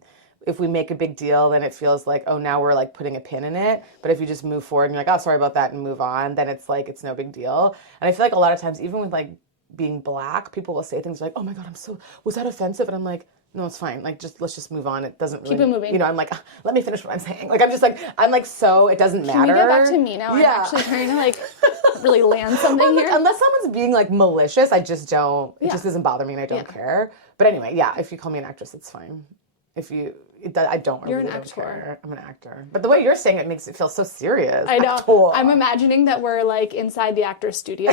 if we make a big deal, then it feels like, oh, now we're like putting a pin in it. But if you just move forward and you're like, oh, sorry about that, and move on, then it's like, it's no big deal. And I feel like a lot of times, even with like being Black, people will say things like, oh my God, was that offensive? And I'm like, no, it's fine. Like, let's just move on. It doesn't really... Keep it moving. You know, I'm like, let me finish what I'm saying. Like, I'm like, so it doesn't matter. Can we get back to me now? Yeah. I'm actually trying to like really land something here. Unless someone's being like malicious, I just don't, it just doesn't bother me and I don't care. But anyway, yeah, if you call me an actress, it's fine. I don't really You're an don't actor. care. I'm an actor. But the way you're saying it makes it feel so serious. I know. Actor. I'm imagining that we're like inside the actor's studio.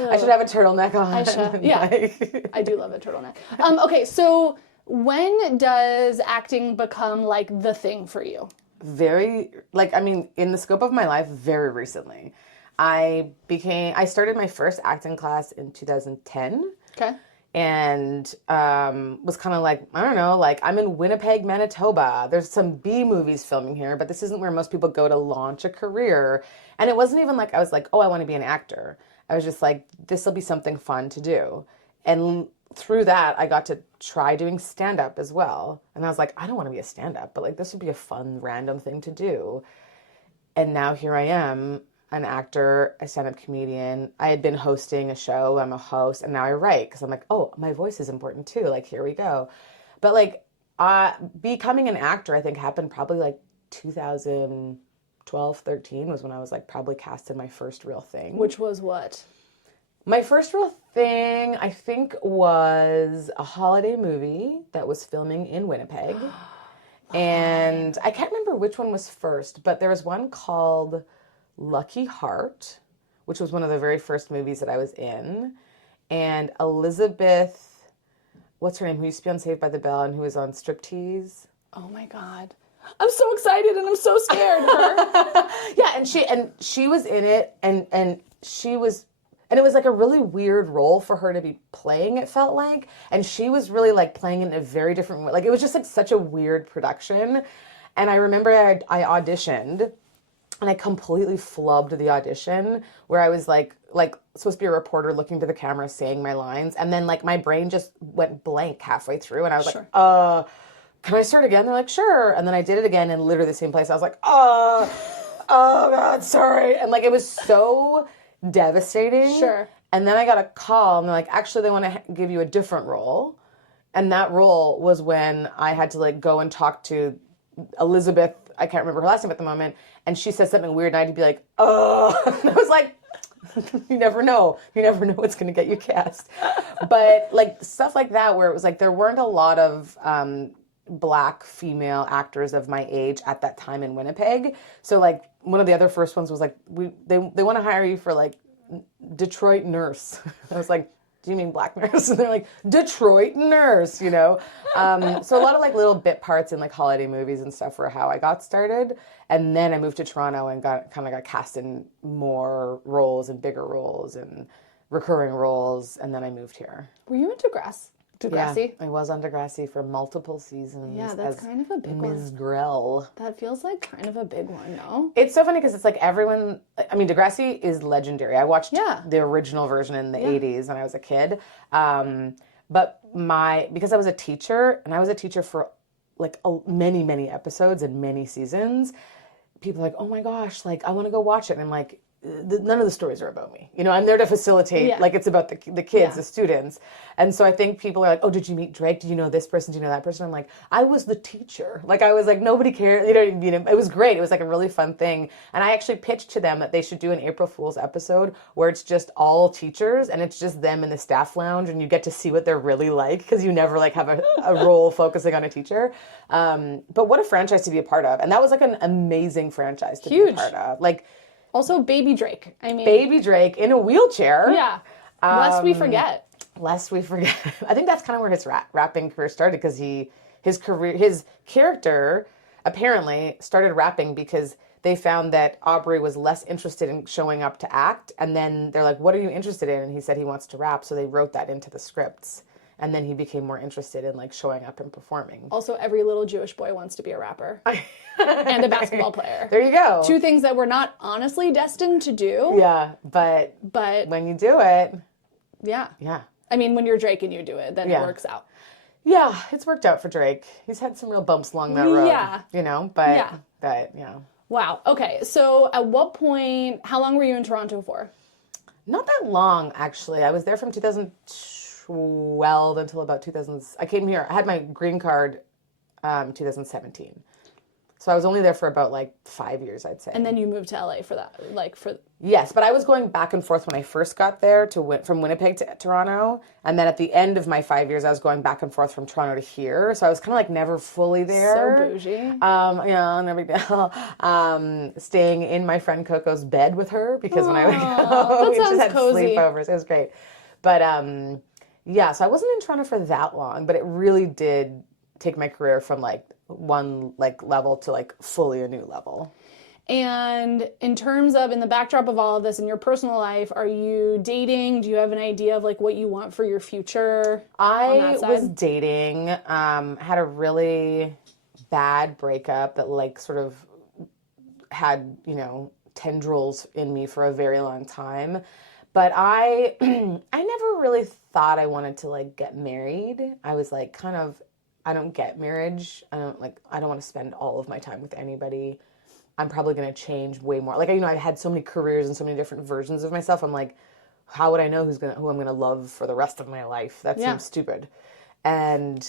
I should have a turtleneck on. Aisha. Yeah. I do love a turtleneck. Okay, so when does acting become like the thing for you? Very, like, I mean, in the scope of my life, very recently. I started my first acting class in 2010. Okay. And was kind of like, I don't know, like, I'm in Winnipeg, Manitoba. There's some B movies filming here, but this isn't where most people go to launch a career. And it wasn't even like I was like, oh, I want to be an actor. I was just like, this will be something fun to do. And through that, I got to try doing stand-up as well. And I was like, I don't want to be a stand-up, but like, this would be a fun, random thing to do. And now here I am, an actor, a stand-up comedian. I had been hosting a show. I'm a host, and now I write because I'm like, oh, my voice is important too. Like, here we go. But like, becoming an actor, I think happened probably like 2012, 13 was when I was like probably cast in my first real thing. Which was what? My first real thing, I think, was a holiday movie that was filming in Winnipeg. And I can't remember which one was first, but there was one called Lucky Heart, which was one of the very first movies that I was in. And Elizabeth, what's her name, who used to be on Saved by the Bell and who was on Striptease. Oh my God. I'm so excited and I'm so scared of her. Yeah, and she was in it, and she was, and it was like a really weird role for her to be playing, it felt like. And she was really like playing it in a very different way. Like, it was just like such a weird production. And I remember I auditioned, and I completely flubbed the audition, where I was like supposed to be a reporter looking to the camera saying my lines, and then like my brain just went blank halfway through, and I was like, can I start again? They're like, sure. And then I did it again in literally the same place. I was like, oh God, sorry. And like, it was so devastating. Sure. And then I got a call, and they're like, actually, they want to give you a different role. And that role was when I had to like go and talk to Elizabeth, I can't remember her last name at the moment, and she said something weird, and I had to be like, oh. And I was like, you never know. You never know what's going to get you cast. But like stuff like that, where it was like there weren't a lot of Black female actors of my age at that time in Winnipeg. So like one of the other first ones was like, they want to hire you for like Detroit nurse. I was like, do you mean black nurse? And they're like, Detroit nurse, you know? So a lot of like little bit parts in like holiday movies and stuff were how I got started. And then I moved to Toronto and got cast in more roles and bigger roles and recurring roles. And then I moved here. Were you in Degrassi? Yeah, I was on Degrassi for multiple seasons. Yeah, that's kind of a big one. Ms. Grell. That feels like kind of a big one, no? It's so funny because it's like everyone, I mean, Degrassi is legendary. I watched the original version in the 80s when I was a kid. But because I was a teacher, and I was a teacher for like many, many episodes and many seasons, people are like, oh my gosh, like I want to go watch it. And I'm like, none of the stories are about me. You know, I'm there to facilitate, like it's about the kids, the students. And so I think people are like, oh, did you meet Drake? Did you know this person? Do you know that person? I'm like, I was the teacher. Like I was like, nobody cared. You know what I mean? It was great. It was like a really fun thing. And I actually pitched to them that they should do an April Fool's episode where it's just all teachers and it's just them in the staff lounge and you get to see what they're really like because you never like have a role focusing on a teacher. But what a franchise to be a part of. And that was like an amazing franchise to be a part of. Like, also, Baby Drake. I mean, Baby Drake in a wheelchair. Yeah. Lest we forget. Lest we forget. I think that's kind of where his rapping career started because his character apparently started rapping because they found that Aubrey was less interested in showing up to act. And then they're like, what are you interested in? And he said he wants to rap. So they wrote that into the scripts. And then he became more interested in like showing up and performing. Also, every little Jewish boy wants to be a rapper and a basketball player. There you go. Two things that we're not honestly destined to do. Yeah, but when you do it. Yeah. Yeah. I mean, when you're Drake and you do it, then it works out. Yeah, it's worked out for Drake. He's had some real bumps along that road. Yeah. You know, but yeah. Wow. Okay. So at what point, how long were you in Toronto for? Not that long, actually. I was there from 2012 until about 2000. I came here. I had my green card 2017. So I was only there for about like 5 years, I'd say. And then you moved to LA for that, Yes, but I was going back and forth when I first got there from Winnipeg to Toronto, and then at the end of my 5 years, I was going back and forth from Toronto to here. So I was kind of like never fully there. So bougie. Yeah, no big deal. Staying in my friend Coco's bed with her because when I would go, we just had cozy. sleepovers. It was great, but yeah. So I wasn't in Toronto for that long, but it really did take my career from like one like level to like fully a new level. And in terms of, in the backdrop of all of this in your personal life, are you dating? Do you have an idea of like what you want for your future? I was dating, had a really bad breakup that like sort of had, you know, tendrils in me for a very long time. But I never really thought I wanted to like get married. I was like kind of, I don't get marriage. I don't want to spend all of my time with anybody. I'm probably going to change way more. Like, you know, I had so many careers and so many different versions of myself. I'm like, how would I know who I'm going to love for the rest of my life? That seems stupid. And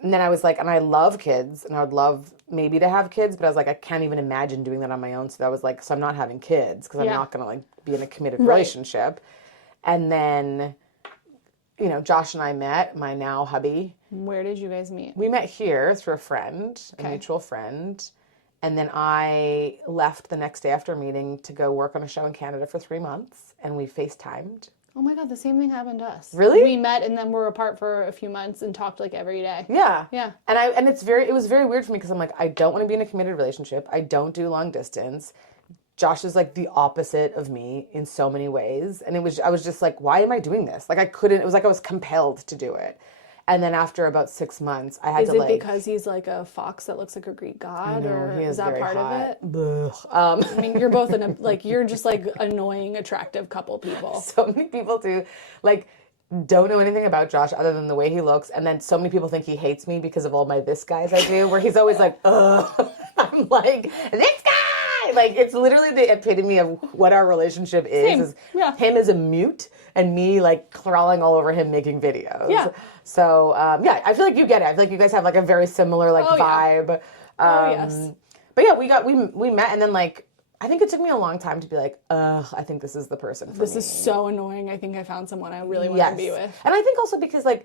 then I was like, and I love kids and I would love maybe to have kids, but I was like, I can't even imagine doing that on my own. So that was like, so I'm not having kids because I'm not going to like be in a committed relationship. And then, you know, Josh and I met, my now hubby. Where did you guys meet? We met here through a friend, a mutual friend. And then I left the next day after meeting to go work on a show in Canada for 3 months, and we FaceTimed. Oh my God, the same thing happened to us. Really? We met and then we're apart for a few months and talked like every day. Yeah. Yeah. And it was very weird for me because I'm like, I don't want to be in a committed relationship. I don't do long distance. Josh is like the opposite of me in so many ways. And I was just like, why am I doing this? Like it was like I was compelled to do it. And then after about 6 months, I had to like... Is it because he's like a fox that looks like a Greek god? Or is that part of it? I mean, you're both you're just like annoying, attractive couple people. So many people do, like, don't know anything about Josh other than the way he looks. And then so many people think he hates me because of all my this guys I do, where he's always like, ugh. I'm like, this guy! Like, it's literally the epitome of what our relationship is. Same. Is yeah. Him as a mute and me, like, crawling all over him making videos. Yeah. So, yeah, I feel like you get it. I feel like you guys have, like, a very similar, like, vibe. Yes. But, yeah, we met, and then, like, I think it took me a long time to be like, ugh, I think this is the person for me. This is so annoying. I think I found someone I really want to be with. And I think also because I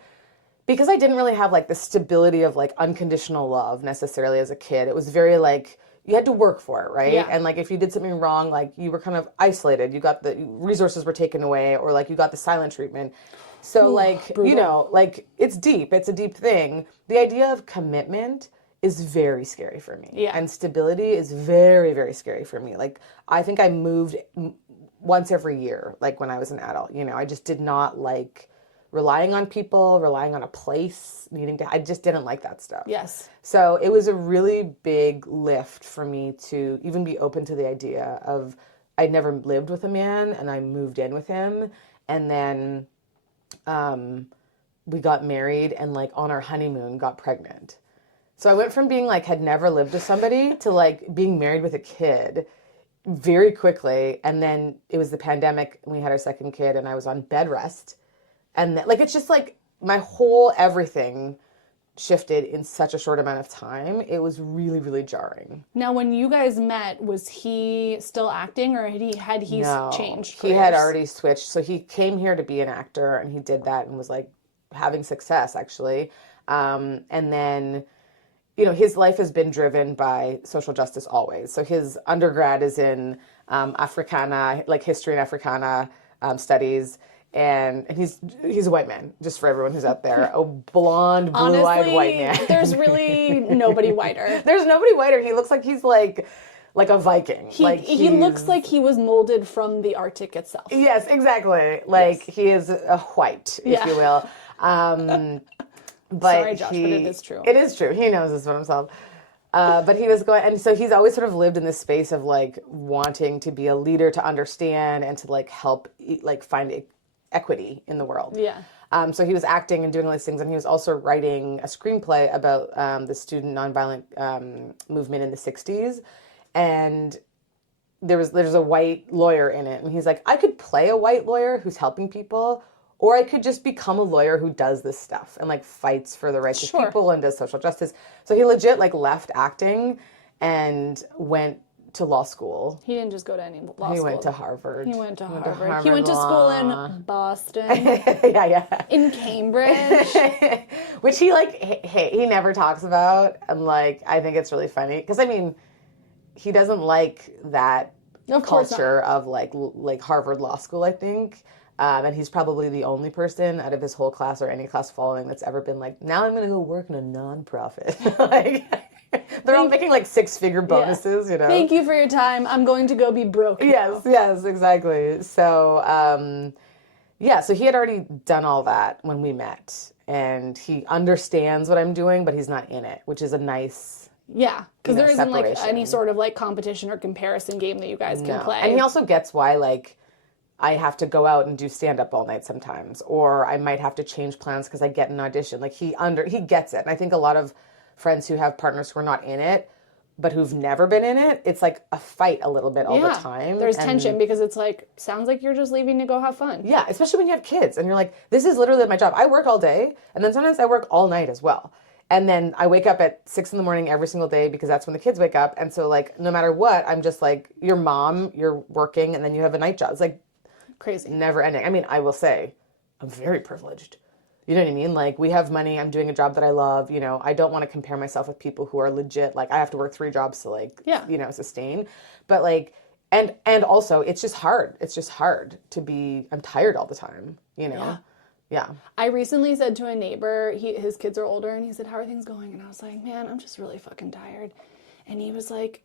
didn't really have, like, the stability of, like, unconditional love necessarily as a kid. It was very, like, you had to work for it, right? Yeah. And like if you did something wrong, like you were kind of isolated. You got the resources were taken away, or like you got the silent treatment. So like, you know, like it's deep. It's a deep thing. The idea of commitment is very scary for me. Yeah. And stability is very, very scary for me. Like I think I moved once every year, like when I was an adult, you know, I just did not like relying on people, relying on a place, I just didn't like that stuff. Yes. So it was a really big lift for me to even be open to the idea of, I'd never lived with a man and I moved in with him. And then we got married and like on our honeymoon got pregnant. So I went from being like, had never lived with somebody to like being married with a kid very quickly. And then it was the pandemic and we had our second kid and I was on bed rest. And like, it's just like my whole everything shifted in such a short amount of time. It was really, really jarring. Now, when you guys met, was he still acting or had he changed careers? He had already switched. So he came here to be an actor and he did that and was like having success actually. And then, you know, his life has been driven by social justice always. So his undergrad is in Africana, like history and Africana studies. And he's a white man, just for everyone who's out there. A blonde, blue-eyed white man. There's really nobody whiter. There's nobody whiter. He looks like he's like a Viking. He looks like he was molded from the Arctic itself. Yes, exactly. Like he is a white, if you will. But sorry, Josh, but it is true. It is true. He knows this about himself. But he was going, and so he's always sort of lived in this space of like wanting to be a leader, to understand, and to like help, like find equity in the world. Yeah. So he was acting and doing all these things, and he was also writing a screenplay about the student nonviolent movement in the 60s. And there's a white lawyer in it, and he's like, I could play a white lawyer who's helping people, or I could just become a lawyer who does this stuff and like fights for the rights of people and does social justice. So he legit like left acting and went to law school. He didn't just go to any law school. He went to Harvard. He went to Harvard. He went to school in Boston. Yeah. In Cambridge. Which he like, he never talks about. And like, I think it's really funny. Because I mean, he doesn't like that culture of like Harvard Law School, I think. And he's probably the only person out of his whole class or any class following that's ever been like, now I'm going to go work in a nonprofit. Like, they're all making like 6-figure bonuses, you know. Thank you for your time. I'm going to go be broke. Yes, exactly. So, so he had already done all that when we met. And he understands what I'm doing, but he's not in it, which is a nice... Yeah, because there isn't like separation. any sort of like competition or comparison game that you guys can play. And he also gets why like I have to go out and do stand-up all night sometimes, or I might have to change plans because I get an audition. Like he gets it. And I think a lot of friends who have partners who are not in it, but who've never been in it, it's like a fight a little bit all the time. There's tension because it's like, sounds like you're just leaving to go have fun. Yeah, especially when you have kids and you're like, this is literally my job. I work all day, and then sometimes I work all night as well. And then I wake up at 6 a.m. every single day because that's when the kids wake up. And so like, no matter what, I'm just like, your mom, you're working, and then you have a night job. It's like crazy. Never ending. I mean, I will say, I'm very privileged. You know what I mean? Like, we have money. I'm doing a job that I love. You know, I don't want to compare myself with people who are legit. Like, I have to work 3 jobs to like, you know, sustain. But like, and also, it's just hard. It's just hard to be, I'm tired all the time, you know? Yeah. I recently said to a neighbor, his kids are older, and he said, how are things going? And I was like, man, I'm just really fucking tired. And he was like,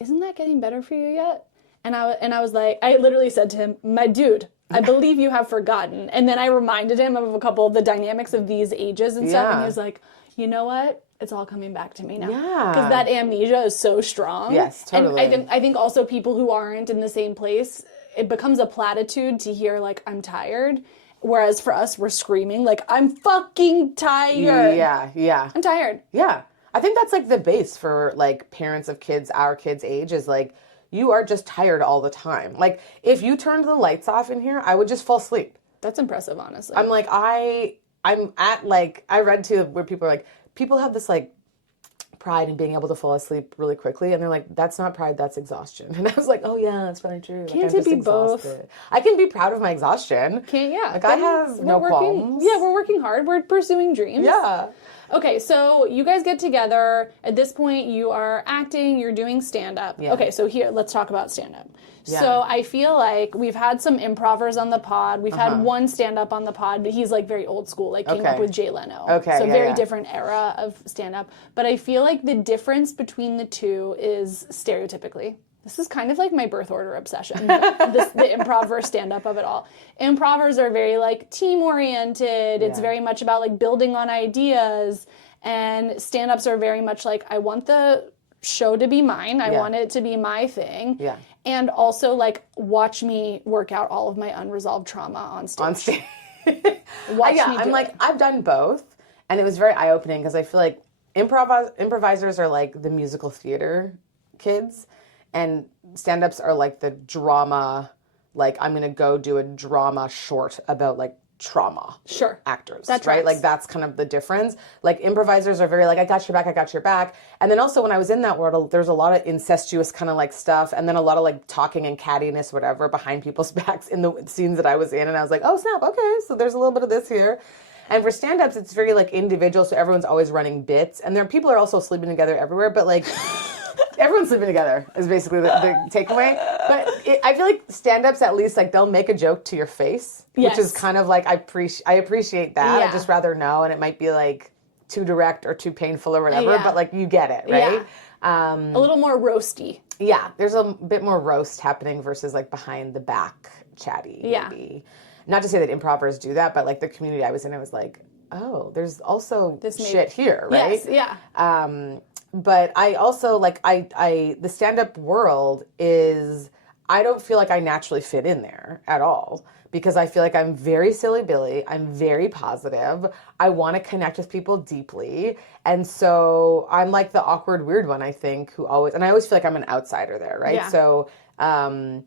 isn't that getting better for you yet? And I was like, I literally said to him, my dude, I believe you have forgotten. And then I reminded him of a couple of the dynamics of these ages and stuff. And he was like, you know what? It's all coming back to me now. Yeah. Because that amnesia is so strong. Yes, totally. And I think also people who aren't in the same place, it becomes a platitude to hear like, I'm tired. Whereas for us, we're screaming like, I'm fucking tired. Yeah. I'm tired. Yeah. I think that's like the base for like parents of kids, our kids' age, is like, you are just tired all the time. Like, if you turned the lights off in here, I would just fall asleep. That's impressive, honestly. I'm like, I'm at like, I read too where people are like, people have this like pride in being able to fall asleep really quickly. And they're like, that's not pride, that's exhaustion. And I was like, oh yeah, that's probably true. Like, Can't it be both? I can be proud of my exhaustion. Can't, yeah. Like, I have no qualms. Yeah, we're working hard. We're pursuing dreams. Yeah. Okay, so you guys get together. At this point, you are acting, you're doing stand-up. Yeah. Okay, so here, let's talk about stand-up. Yeah. So I feel like we've had some improvers on the pod. We've had one stand-up on the pod, but he's like very old school, like came up with Jay Leno. Okay, so yeah, very yeah. different era of stand-up. But I feel like the difference between the two is stereotypically. This is kind of like my birth order obsession, the improv versus stand-up of it all. Improvers are very like team-oriented. It's very much about like building on ideas. And stand-ups are very much like, I want the show to be mine. I want it to be my thing. Yeah. And also like, watch me work out all of my unresolved trauma on stage. On stage. Watch me I'm do like, it. I've done both. And it was very eye-opening because I feel like improvisers are like the musical theater kids. And stand-ups are like the drama, like I'm going to go do a drama short about like trauma actors, That's right? right. Like that's kind of the difference. Like improvisers are very like, I got your back, I got your back. And then also when I was in that world, there's a lot of incestuous kind of like stuff. And then a lot of like talking and cattiness, whatever, behind people's backs in the scenes that I was in. And I was like, oh snap, okay, so there's a little bit of this here. And for stand-ups, it's very like individual, so everyone's always running bits. And there people are also sleeping together everywhere, but like... Everyone's sleeping together is basically the takeaway. But I feel like stand-ups, at least, like they'll make a joke to your face, which is kind of like, I appreciate that. I'd just rather know, and it might be like too direct or too painful or whatever, but like you get it, right? Yeah. A little more roasty. Yeah, there's a bit more roast happening versus like behind the back chatty, maybe. Not to say that improvers do that, but like the community I was in, I was like, oh, there's also this shit here, right? Yes, yeah. But I also, like, the stand-up world is, I don't feel like I naturally fit in there at all. Because I feel like I'm very silly Billy. I'm very positive. I want to connect with people deeply. And so I'm like the awkward, weird one, I think, and I always feel like I'm an outsider there, right? Yeah. So, and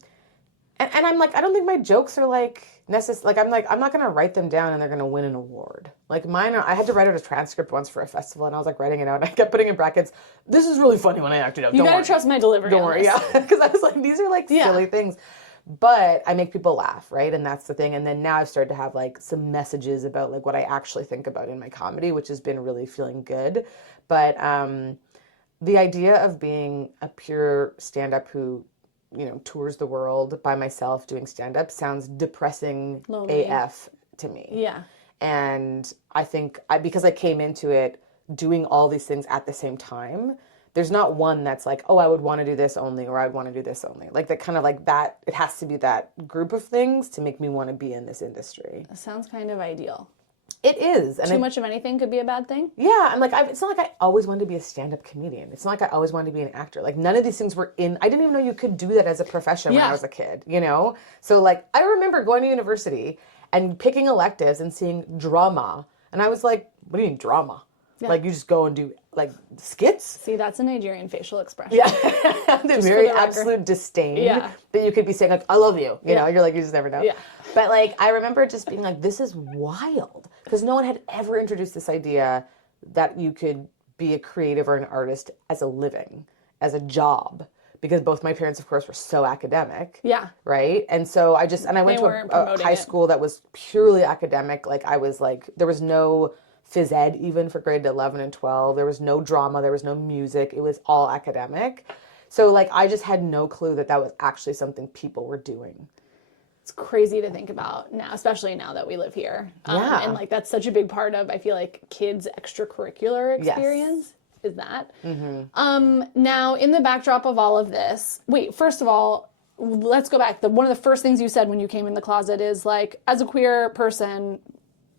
I'm like, I don't think my jokes are like necessary. Like, I'm not going to write them down and they're going to win an award. Like mine I had to write out a transcript once for a festival and I was like writing it out and I kept putting in brackets, this is really funny when I act it out. You gotta trust my delivery. Don't worry, yeah. Because I was like, these are like silly things. But I make people laugh, right? And that's the thing. And then now I've started to have like some messages about like what I actually think about in my comedy, which has been really feeling good. But the idea of being a pure stand-up who, you know, tours the world by myself doing stand-up sounds depressing AF to me. Yeah. And I think because I came into it doing all these things at the same time, there's not one that's like, oh, I would want to do this only, or I would want to do this only. Like that kind of like that, it has to be that group of things to make me want to be in this industry. That sounds kind of ideal. It is. And Too much of anything could be a bad thing? Yeah, and like it's not like I always wanted to be a stand-up comedian. It's not like I always wanted to be an actor. Like none of these things were I didn't even know you could do that as a profession when I was a kid, you know? So like I remember going to university and picking electives and seeing drama. And I was like, what do you mean drama? Yeah. Like you just go and do like skits? See, that's a Nigerian facial expression. Yeah. The very absolute disdain that you could be saying like, I love you. You know, you're like, you just never know. Yeah. But like, I remember just being like, this is wild. Because no one had ever introduced this idea that you could be a creative or an artist as a living, as a job. Because both my parents, of course, were so academic. Yeah. Right? And so I went to a high school that was purely academic. Like I was like, there was no phys ed even for grade 11 and 12. There was no drama. There was no music. It was all academic. So like, I just had no clue that was actually something people were doing. It's crazy to think about now, especially now that we live here. And like, that's such a big part of, I feel like, kids' extracurricular experience is that. Mm-hmm. Now, in the backdrop of all of this, first of all, let's go back. One of the first things you said when you came in the closet is like, as a queer person,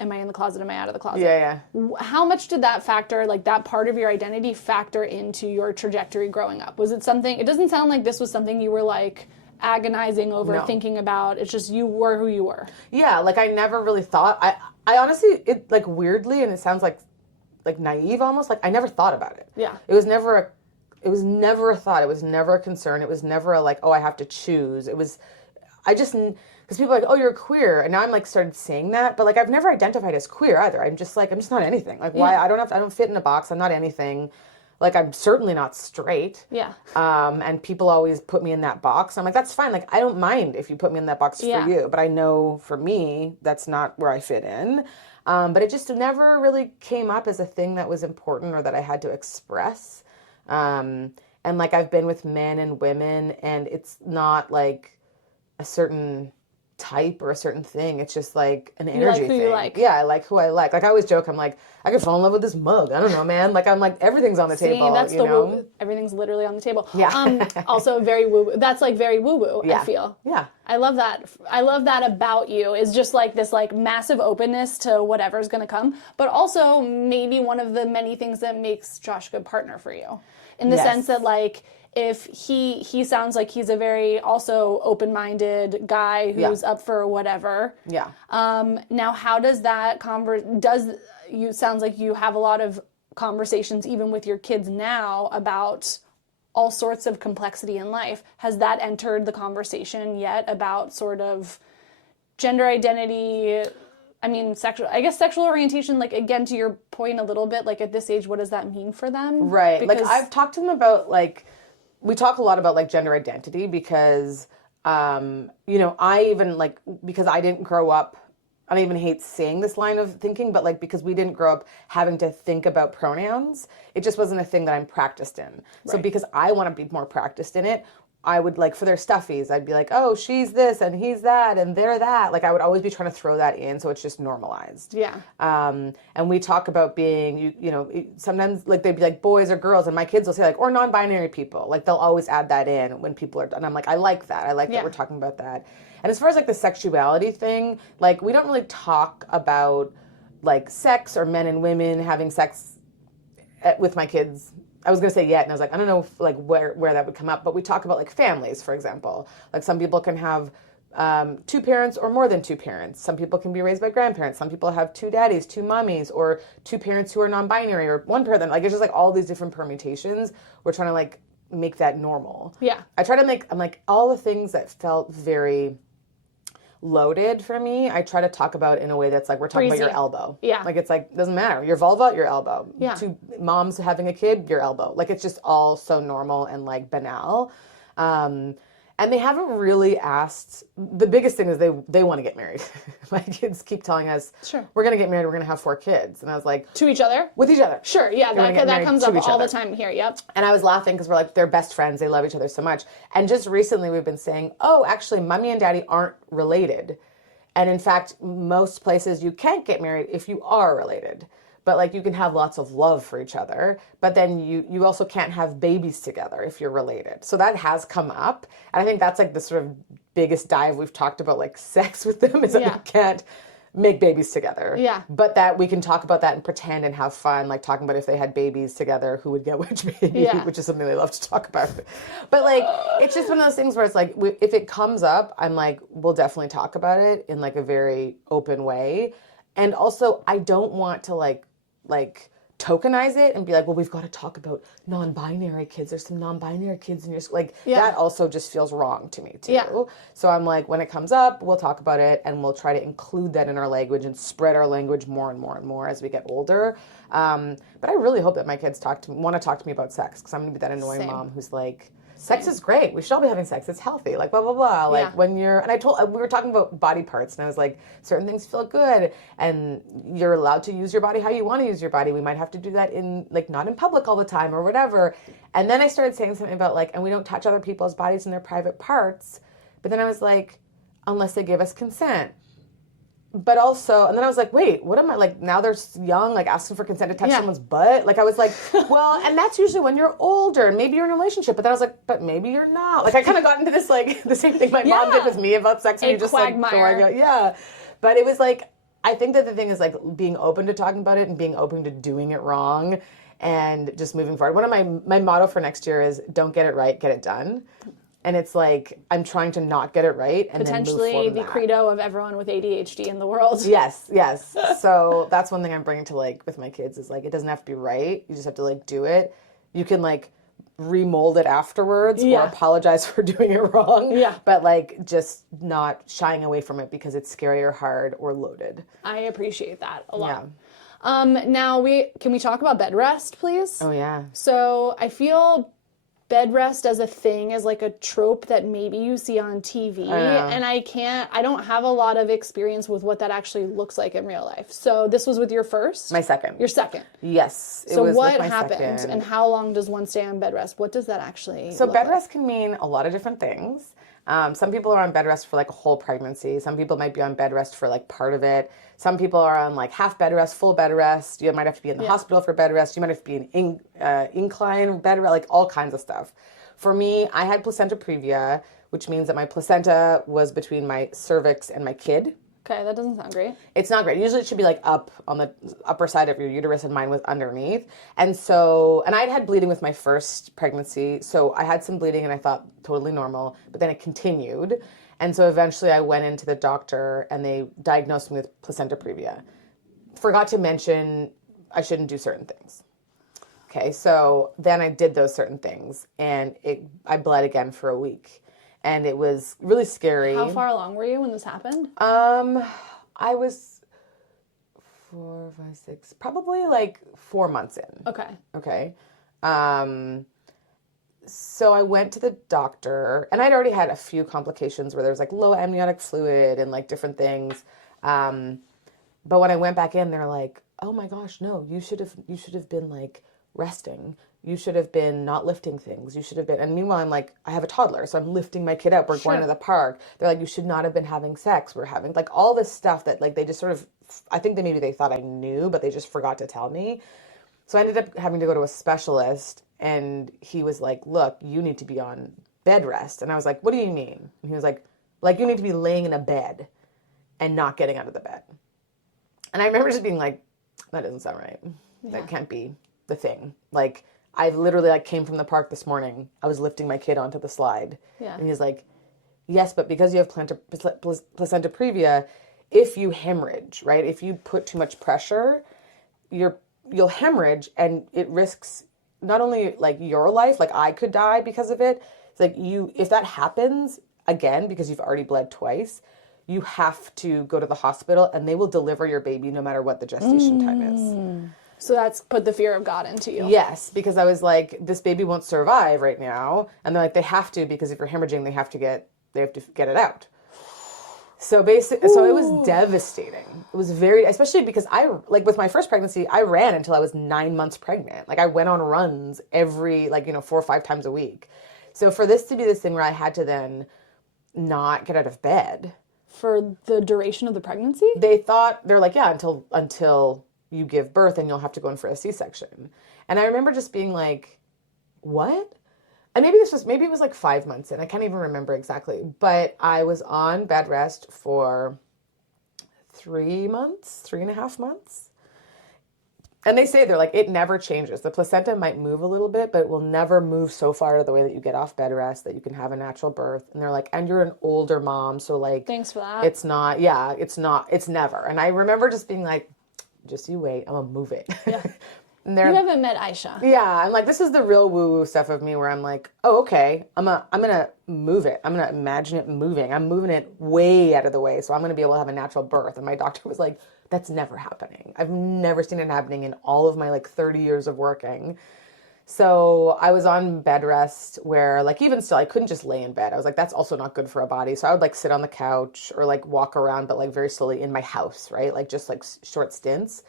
am I in the closet? Am I out of the closet? Yeah. How much did that factor, like that part of your identity factor into your trajectory growing up? Was it something, it doesn't sound like this was something you were like agonizing over, thinking about. It's just you were who you were. Yeah, like I never really thought, I honestly, it like weirdly, and it sounds like naive almost, like I never thought about it. Yeah. It was never a thought. It was never a concern. It was never a like, oh, I have to choose. It was, because people are like, oh, you're queer. And now I'm like started saying that, but like I've never identified as queer either. I'm just not anything. Like why, I don't fit in a box. I'm not anything. Like I'm certainly not straight. Yeah. And people always put me in that box. I'm like, that's fine. Like I don't mind if you put me in that box for you, but I know for me, that's not where I fit in. But it just never really came up as a thing that was important or that I had to express. And like I've been with men and women, and it's not like a certain type or a certain thing. It's just like an energy like who thing. you like. Yeah, I like who I like. Like I always joke, I'm like, I could fall in love with this mug. I don't know, man. Like I'm like, everything's on the table. That's you the know? woo. Everything's literally on the table. Yeah. Also very woo. That's like very woo woo. Yeah. I feel. Yeah. I love that. I love that about you, is just like this like massive openness to whatever's going to come, but also maybe one of the many things that makes Josh a good partner for you, in the sense that like, if he sounds like he's a very also open-minded guy who's up for whatever. Yeah. Now, how does that sounds like you have a lot of conversations even with your kids now about all sorts of complexity in life. Has that entered the conversation yet about sort of gender identity? I mean, sexual orientation, like, again, to your point a little bit, like, at this age, what does that mean for them? Right. Because, like, I've talked to them about, like, we talk a lot about, like, gender identity because, you know, I even, like, because I didn't grow up, I don't even hate saying this line of thinking, but, like, because we didn't grow up having to think about pronouns, it just wasn't a thing that I'm practiced in. Right. So because I want to be more practiced in it, I would, like, for their stuffies, I'd be like, oh, she's this and he's that and they're that. Like, I would always be trying to throw that in so it's just normalized. Yeah. And we talk about being, you know, sometimes, like, they'd be like boys or girls, and my kids will say, like, or non-binary people. Like, they'll always add that in when people are, and I'm like, I like that. I like that we're talking about that. And as far as, like, the sexuality thing, like, we don't really talk about, like, sex or men and women having sex with my kids. I was going to say yet, and I was like, I don't know if, like, where that would come up, but we talk about, like, families, for example. Like, some people can have 2 parents or more than 2 parents. Some people can be raised by grandparents. Some people have 2 daddies, 2 mommies, or 2 parents who are non-binary, or 1 parent. Like, it's just, like, all these different permutations. We're trying to, like, make that normal. Yeah. I try to make, I'm like, all the things that felt very loaded for me, I try to talk about in a way that's like, we're talking about your elbow. Yeah. Like, it's like, doesn't matter. Your vulva, your elbow. Yeah. 2 moms having a kid, your elbow. Like, it's just all so normal and, like, banal. And they haven't really asked, the biggest thing is they want to get married. My kids keep telling us, sure, we're going to get married, we're going to have 4 kids. And I was like, to each other? With each other. Sure, yeah, that comes up all the time here, yep. And I was laughing because we're like, they're best friends, they love each other so much. And just recently we've been saying, oh, actually, mommy and daddy aren't related. And in fact, most places you can't get married if you are related. But, like, you can have lots of love for each other, but then you also can't have babies together if you're related. So that has come up. And I think that's, like, the sort of biggest dive we've talked about, like, sex with them, is that we can't make babies together. Yeah. But that we can talk about that and pretend and have fun, like talking about if they had babies together, who would get which baby, which is something they love to talk about. But, like, it's just one of those things where it's like, if it comes up, I'm like, we'll definitely talk about it in, like, a very open way. And also, I don't want to, like tokenize it and be like, well, we've got to talk about non-binary kids. There's some non-binary kids in your school. Like, that also just feels wrong to me, too. Yeah. So I'm like, when it comes up, we'll talk about it, and we'll try to include that in our language and spread our language more and more and more as we get older. But I really hope that my kids want to talk to me about sex, because I'm going to be that annoying mom who's like, sex is great. We should all be having sex. It's healthy. Like, blah, blah, blah. Like, when you're... And we were talking about body parts, and I was like, certain things feel good, and you're allowed to use your body how you want to use your body. We might have to do that in, like, not in public all the time or whatever. And then I started saying something about, like, and we don't touch other people's bodies and their private parts. But then I was like, unless they give us consent. But also, and then I was like, wait, what am I, like, now they're young, like, asking for consent to touch someone's butt? Like, I was like, well, and that's usually when you're older, and maybe you're in a relationship. But then I was like, but maybe you're not. Like, I kind of got into this, like, the same thing my mom did with me about sex, and you just, like, going out. But it was like, I think that the thing is, like, being open to talking about it and being open to doing it wrong and just moving forward. One of my motto for next year is, don't get it right, get it done. And it's like, I'm trying to not get it right and then move forward. Potentially the credo of everyone with ADHD in the world. Yes. So that's one thing I'm bringing to, like, with my kids is, like, it doesn't have to be right. You just have to, like, do it. You can, like, remold it afterwards or apologize for doing it wrong. Yeah. But, like, just not shying away from it because it's scary or hard or loaded. I appreciate that a lot. Yeah. Now, can we talk about bed rest, please? Oh, yeah. So I feel... bed rest as a thing is like a trope that maybe you see on TV, and I don't have a lot of experience with what that actually looks like in real life. So this was with your first? My second. Your second. Yes. So what happened and how long does one stay on bed rest? What does that actually look bed like? rest can mean a lot of different things. Some people are on bed rest for like a whole pregnancy. Some people might be on bed rest for like part of it. Some people are on like half bed rest, full bed rest. You might have to be in the hospital for bed rest. You might have to be in incline bed rest, like all kinds of stuff. For me, I had placenta previa, which means that my placenta was between my cervix and my kid. Okay, that doesn't sound great. It's not great. Usually it should be like up on the upper side of your uterus, and mine was underneath. And I'd had bleeding with my first pregnancy. So I had some bleeding and I thought totally normal, but then it continued. And so eventually I went into the doctor and they diagnosed me with placenta previa. Forgot to mention I shouldn't do certain things. Okay, so then I did those certain things and I bled again for a week. And it was really scary. How far along were you when this happened? I was 4, 5, 6, probably like 4 months in. Okay. Okay. So I went to the doctor, and I'd already had a few complications where there was like low amniotic fluid and like different things. But when I went back in, they're like, "Oh my gosh, no! You should have been like resting. You should have been not lifting things. You should have been." And meanwhile, I'm like, I have a toddler, so I'm lifting my kid up. We're going to the park. They're like, "You should not have been having sex." We're having like all this stuff that like they just sort of, I think maybe they thought I knew, but they just forgot to tell me. So I ended up having to go to a specialist, and he was like, "Look, you need to be on bed rest." And I was like, "What do you mean?" And he was like, you need to be laying in a bed and not getting out of the bed." And I remember just being like, that doesn't sound right. That can't be the thing. Like, I literally like came from the park this morning. I was lifting my kid onto the slide. Yeah. And he's like, "Yes, but because you have placenta previa, if you hemorrhage, right? If you put too much pressure, you'll hemorrhage, and it risks not only like your life, like I could die because of it. It's like if that happens again, because you've already bled twice, you have to go to the hospital and they will deliver your baby no matter what the gestation time is." So that's put the fear of God into you. Yes, because I was like, this baby won't survive right now. And they're like, they have to, because if you're hemorrhaging, they have to get it out. So so it was devastating. It was very, especially because with my first pregnancy, I ran until I was 9 months pregnant. Like I went on runs every 4 or 5 times a week. So for this to be this thing where I had to then not get out of bed. For the duration of the pregnancy? They're like, yeah, until you give birth and you'll have to go in for a C-section. And I remember just being like, what? And maybe it was like 5 months in. I can't even remember exactly. But I was on bed rest for 3.5 months. And they say, they're like, it never changes. The placenta might move a little bit, but it will never move so far to the way that you get off bed rest, that you can have a natural birth. And they're like, and you're an older mom, so like, thanks for that. It's never. And I remember just being like, just you wait, I'm gonna move it. Yeah. You haven't met Aisha. Yeah, I'm like, this is the real woo-woo stuff of me where I'm like, oh, okay, I'm gonna move it. I'm gonna imagine it moving. I'm moving it way out of the way, so I'm gonna be able to have a natural birth. And my doctor was like, that's never happening. I've never seen it happening in all of my 30 years of working. So I was on bed rest where even still, I couldn't just lay in bed. I was like, that's also not good for a body. So I would sit on the couch or walk around, but very slowly in my house, right? Just short stints.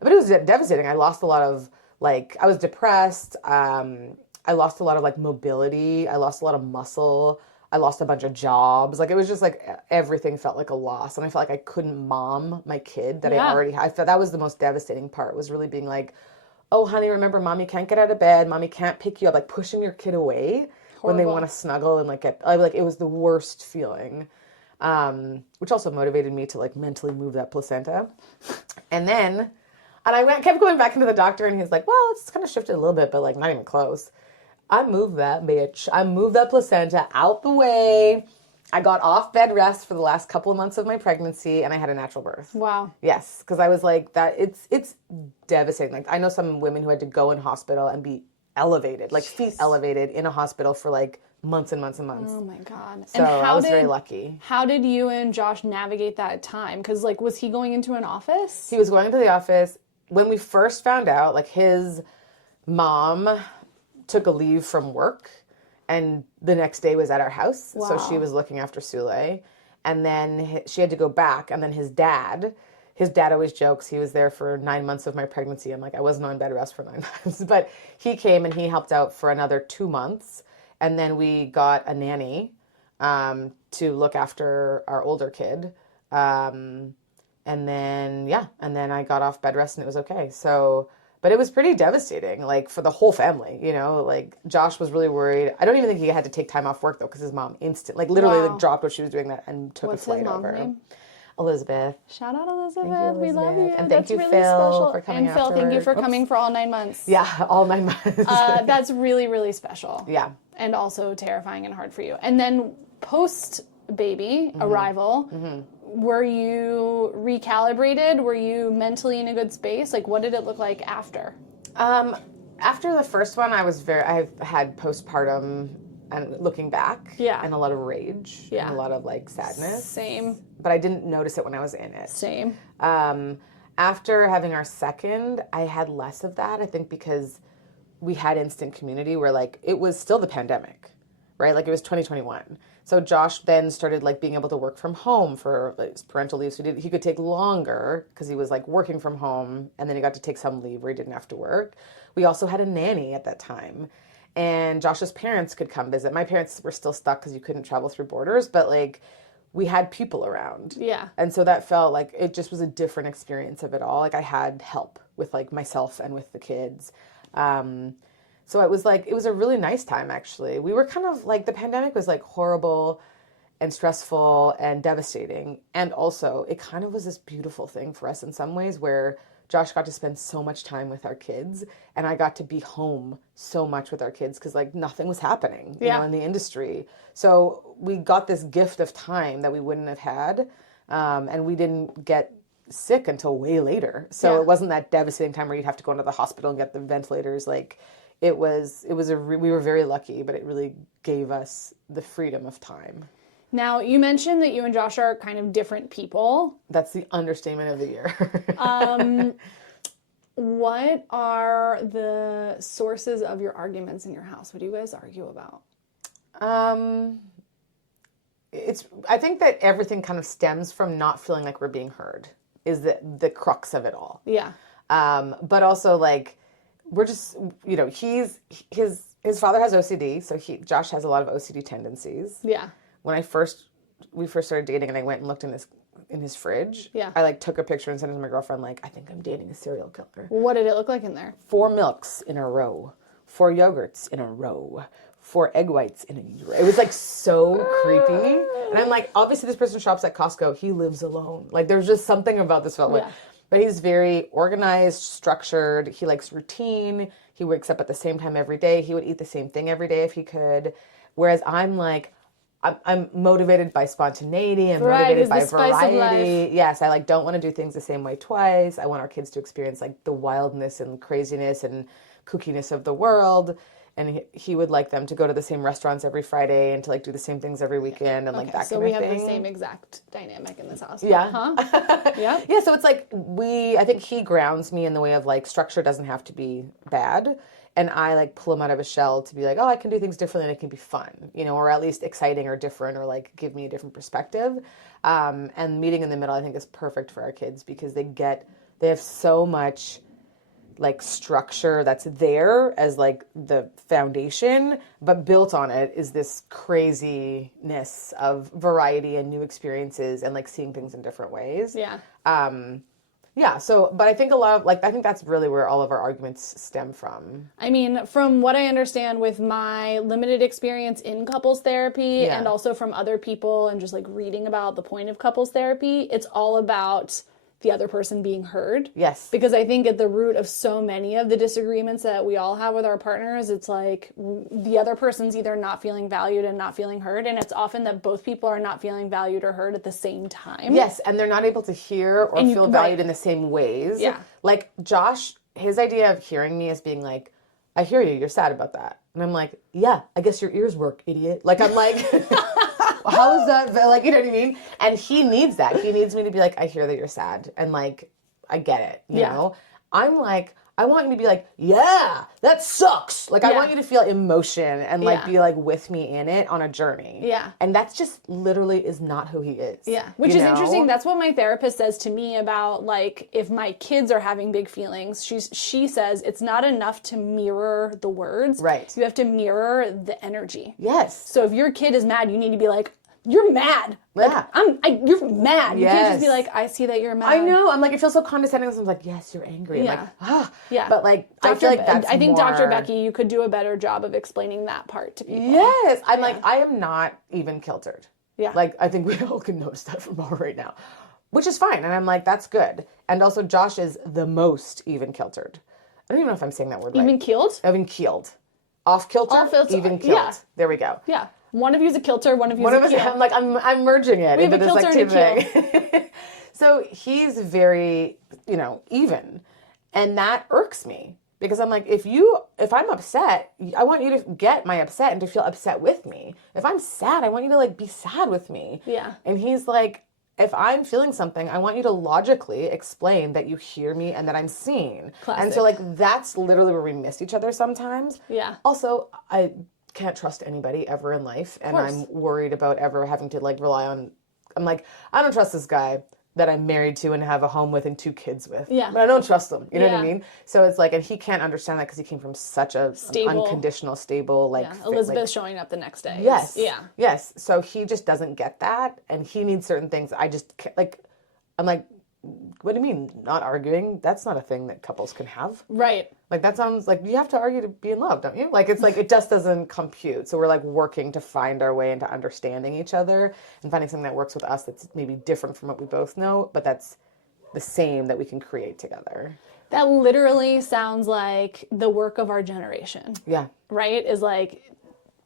But it was devastating. I lost a lot of I was depressed. I lost a lot of mobility. I lost a lot of muscle. I lost a bunch of jobs. It was just everything felt like a loss. And I felt like I couldn't mom my kid that I already had. I felt that was the most devastating part, was really being like, oh, honey, remember, mommy can't get out of bed. Mommy can't pick you up. Pushing your kid away. Horrible. When they want to snuggle and it was the worst feeling. Which also motivated me to mentally move that placenta. And I kept going back into the doctor, and he's like, well, it's kind of shifted a little bit, but not even close. I moved that bitch. I moved that placenta out the way. I got off bed rest for the last couple of months of my pregnancy, and I had a natural birth. Wow. Yes, because I was like, that. It's devastating. I know some women who had to go in hospital and be elevated, feet elevated in a hospital for months and months and months. Oh my God. So I was very lucky. How did you and Josh navigate that time? Because was he going into an office? He was going into the office. When we first found out, his mom took a leave from work. and the next day was at our house. Wow. So she was looking after Sule. And then she had to go back. And then his dad always jokes he was there for 9 months of my pregnancy. I'm like, I wasn't on bed rest for 9 months. But he came and he helped out for another 2 months. And then we got a nanny to look after our older kid. And then I got off bed rest and it was okay. So, but it was pretty devastating, like for the whole family, you know, like Josh was really worried. I don't even think he had to take time off work though, because his mom literally like dropped what she was doing that and took a flight over. What's his mom's name? Elizabeth. Shout out Elizabeth. Thank you, Elizabeth. We love you. And That's thank you, really Phil, special. for coming and Phil, after thank you for work. coming for all 9 months. Yeah, all 9 months. That's really, really special. Yeah. And also terrifying and hard for you. And then post-baby arrival, were you recalibrated? Were you mentally in a good space? Like, what did it look like after? After the first one, I've had postpartum and looking back, and a lot of rage, and a lot of like sadness. Same. But I didn't notice it when I was in it. Same. After having our second, I had less of that. I think because we had instant community where like it was still the pandemic, right? Like it was 2021. So Josh then started like being able to work from home for like parental leave. So he could take longer because he was like working from home, and then he got to take some leave where he didn't have to work. We also had a nanny at that time, and Josh's parents could come visit. My parents were still stuck because you couldn't travel through borders, but like we had people around. Yeah. And so that felt like it just was a different experience of it all. Like I had help with like myself and with the kids. So it was a really nice time, actually. We were kind of like, the pandemic was like horrible and stressful and devastating. And also it kind of was this beautiful thing for us in some ways where Josh got to spend so much time with our kids, and I got to be home so much with our kids because like nothing was happening, you know, in the industry. So we got this gift of time that we wouldn't have had, and we didn't get sick until way later. So it wasn't that devastating time where you'd have to go into the hospital and get the ventilators. Like we were very lucky, but it really gave us the freedom of time. Now, you mentioned that you and Josh are kind of different people. That's the understatement of the year. What are the sources of your arguments in your house? What do you guys argue about? I think that everything kind of stems from not feeling like we're being heard is the crux of it all. Yeah. But also like, we're just, you know, his father has OCD. So Josh has a lot of OCD tendencies. Yeah. When we first started dating and I went and looked in his fridge, I like took a picture and sent it to my girlfriend like, I think I'm dating a serial killer. What did it look like in there? 4 milks in a row, 4 yogurts in a row, 4 egg whites in a row. It was like so creepy. And I'm like, obviously this person shops at Costco. He lives alone. Like there's just something about this felt like. But he's very organized, structured. He likes routine. He wakes up at the same time every day. He would eat the same thing every day if he could. Whereas I'm like, I'm motivated by spontaneity. I'm motivated by variety. Yes, I like don't want to do things the same way twice. I want our kids to experience like the wildness and craziness and kookiness of the world. And he would like them to go to the same restaurants every Friday and to like do the same things every weekend and like that kind of thing. So we have the same exact dynamic in this house. Yeah. Huh? Yeah. Yeah, so it's like I think he grounds me in the way of like structure doesn't have to be bad. And I like pull him out of his shell to be like, oh, I can do things differently and it can be fun, you know, or at least exciting or different or like give me a different perspective. And meeting in the middle, I think is perfect for our kids because they have so much like structure that's there as like the foundation, but built on it is this craziness of variety and new experiences and like seeing things in different ways. Yeah. Yeah, so, but I think I think that's really where all of our arguments stem from. I mean, from what I understand with my limited experience in couples therapy and also from other people and just like reading about the point of couples therapy, it's all about the other person being heard. Yes. Because I think at the root of so many of the disagreements that we all have with our partners, it's like the other person's either not feeling valued and not feeling heard. And it's often that both people are not feeling valued or heard at the same time. Yes. And they're not able to hear or feel valued in the same ways. Yeah. Like Josh, his idea of hearing me as being like, I hear you, you're sad about that. And I'm like, yeah, I guess your ears work, idiot. Like, I'm like, how is that? Like, you know what I mean? And he needs that. He needs me to be like, I hear that you're sad. And like, I get it, you know? I'm like, I want you to be like, yeah, that sucks. Like, I Yeah. want you to feel emotion and like Yeah. be like with me in it on a journey. Yeah. And that's just literally is not who he is. Yeah, which you is know? interesting. That's what my therapist says to me about, like, if my kids are having big feelings, she says it's not enough to mirror the words. Right. You have to mirror the energy. Yes. So if your kid is mad, you need to be like, you're mad. Yeah. Like, you're mad. You can't just be Yes. like, I see that you're mad. I know. I'm like, it feels so condescending. I'm like, yes, you're angry. I'm Yeah. like, ah. Yeah. But like, I feel like that's I think more... Dr. Becky, you could do a better job of explaining that part to people. Yes. I'm like, I am not even kiltered. Yeah. Like, I think we all can notice that from all right now, which is fine. And I'm like, that's good. And also, Josh is the most even kiltered. I don't even know if I'm saying that word right. Even keeled? Even keeled. Off kilter, Off kilter, even killed. yeah. There we go. Yeah. One of you's a kilter, one of you's One a of us, keel. I'm like, I'm merging it We have into a this kilter like and two thing. So he's very, even. And that irks me. Because I'm like, if I'm upset, I want you to get my upset and to feel upset with me. If I'm sad, I want you to like be sad with me. Yeah. And he's like, if I'm feeling something, I want you to logically explain that you hear me and that I'm seen. Classic. And so like, that's literally where we miss each other sometimes. Yeah. Also, I can't trust anybody ever in life. And course. I'm worried about ever having to like rely on, I'm like, I don't trust this guy that I'm married to and have a home with and 2 kids with. Yeah. But I don't trust him. You know what I Yeah. mean? So it's like, and he can't understand that because he came from such a Stable. unconditional, stable, like, Yeah. fit, Elizabeth like, showing up the next day. yes. Yeah. Yes. So he just doesn't get that. And he needs certain things. I just can't, like, I'm like, what do you mean? Not arguing? That's not a thing that couples can have. Right. Like, that sounds like you have to argue to be in love, don't you? Like, it's like, it just doesn't compute. So we're like working to find our way into understanding each other and finding something that works with us that's maybe different from what we both know, but that's the same that we can create together. That literally sounds like the work of our generation. Yeah. Right? Is like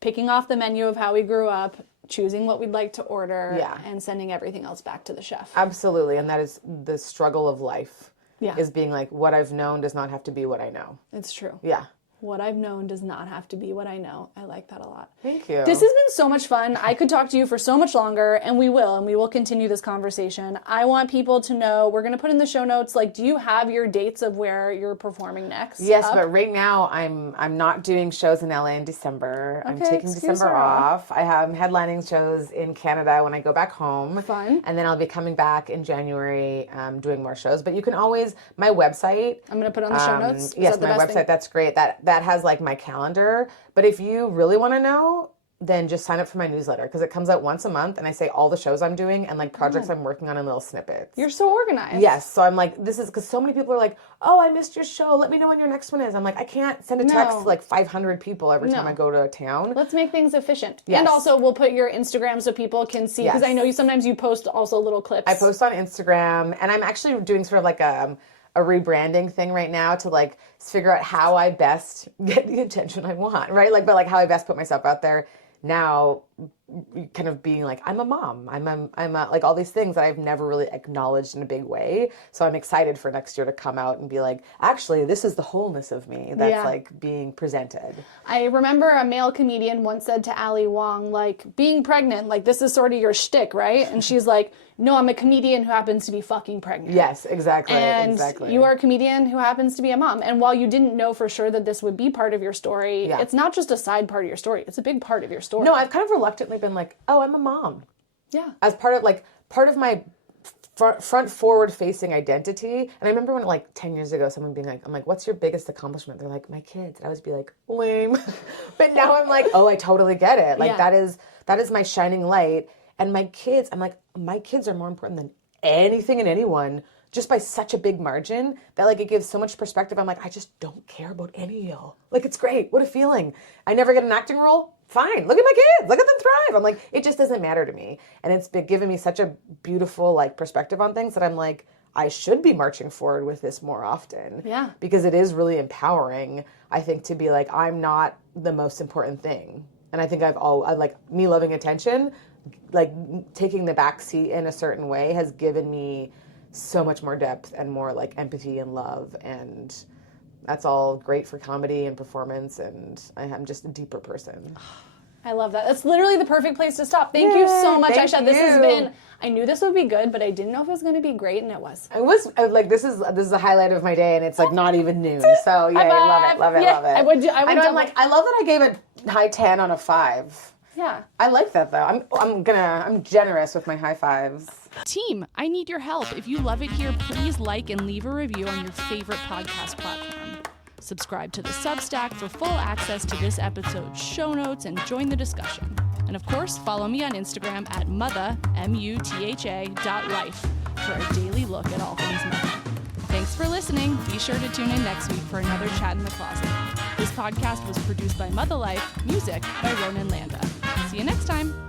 picking off the menu of how we grew up, choosing what we'd like to order, Yeah. and sending everything else back to the chef. Absolutely. And that is the struggle of life. Yeah. Is being like, what I've known does not have to be what I know. It's true. Yeah. What I've known does not have to be what I know. I like that a lot. Thank you. This has been so much fun. I could talk to you for so much longer, and we will continue this conversation. I want people to know, we're going to put in the show notes, like, do you have your dates of where you're performing next? Yes, up? but right now I'm not doing shows in LA in December. I'm Okay, taking excuse December her off. I have headlining shows in Canada when I go back home. Fun. And then I'll be coming back in January doing more shows. But you can always, my website. I'm going to put on the show notes. Is Yes, that the my best website, thing? that's great. That has like my calendar. But if you really want to know, then just sign up for my newsletter because it comes out once a month and I say all the shows I'm doing and like projects I'm working on in little snippets. You're so organized. Yes. So I'm like, this is because so many people are like, oh, I missed your show. Let me know when your next one is. I'm like, I can't send a text No. to like 500 people every time No. I go to a town. Let's make things efficient. Yes. And also, we'll put your Instagram so people can see, because Yes. I know sometimes you post also little clips. I post on Instagram and I'm actually doing sort of like a rebranding thing right now to like figure out how I best get the attention I want, right? Like, but like how I best put myself out there now, kind of being like, I'm a mom, I'm a, like all these things that I've never really acknowledged in a big way. So I'm excited for next year to come out and be like, actually, this is the wholeness of me that's Yeah. like being presented. I remember a male comedian once said to Ali Wong, like, being pregnant, like, this is sort of your shtick, right? And she's like, no, I'm a comedian who happens to be fucking pregnant. Yes, exactly. And exactly. you are a comedian who happens to be a mom. And while you didn't know for sure that this would be part of your story, Yeah. it's not just a side part of your story. It's a big part of your story. No, I've kind of reluctantly been like, oh, I'm a mom. Yeah. As part of my front forward facing identity. And I remember when like 10 years ago, someone being like, I'm like, what's your biggest accomplishment? They're like, my kids. And I would be like, lame. But now I'm like, oh, I totally get it. Like Yeah. that is my shining light. And my kids, I'm like, my kids are more important than anything and anyone, just by such a big margin that like it gives so much perspective. I'm like, I just don't care about any of y'all. Like, it's great. What a feeling. I never get an acting role. Fine. Look at my kids. Look at them thrive. I'm like, it just doesn't matter to me. And it's been given me such a beautiful like perspective on things that I'm like, I should be marching forward with this more often. Yeah. Because it is really empowering, I think, to be like, I'm not the most important thing. And I think I like me loving attention, like taking the back seat in a certain way has given me so much more depth and more like empathy and love, and that's all great for comedy and performance, and I'm just a deeper person. I love that. That's literally the perfect place to stop. Thank you so much, thank Aisha. This has you. been I knew this would be good, but I didn't know if it was going to be great, and it was. It was like this is a highlight of my day, and it's like not even noon. So yeah, I love it. Yeah, I would I love that I gave a high 10 on a 5. Yeah. I like that though. I'm generous with my high fives. Team, I need your help. If you love it here, please like and leave a review on your favorite podcast platform. Subscribe to the Substack for full access to this episode's show notes and join the discussion. And of course, follow me on Instagram at mutha, mutha.life for a daily look at all things mother. Thanks for listening. Be sure to tune in next week for another Chat in the Closet. This podcast was produced by Mother Life, music by Ronan Landa. See you next time.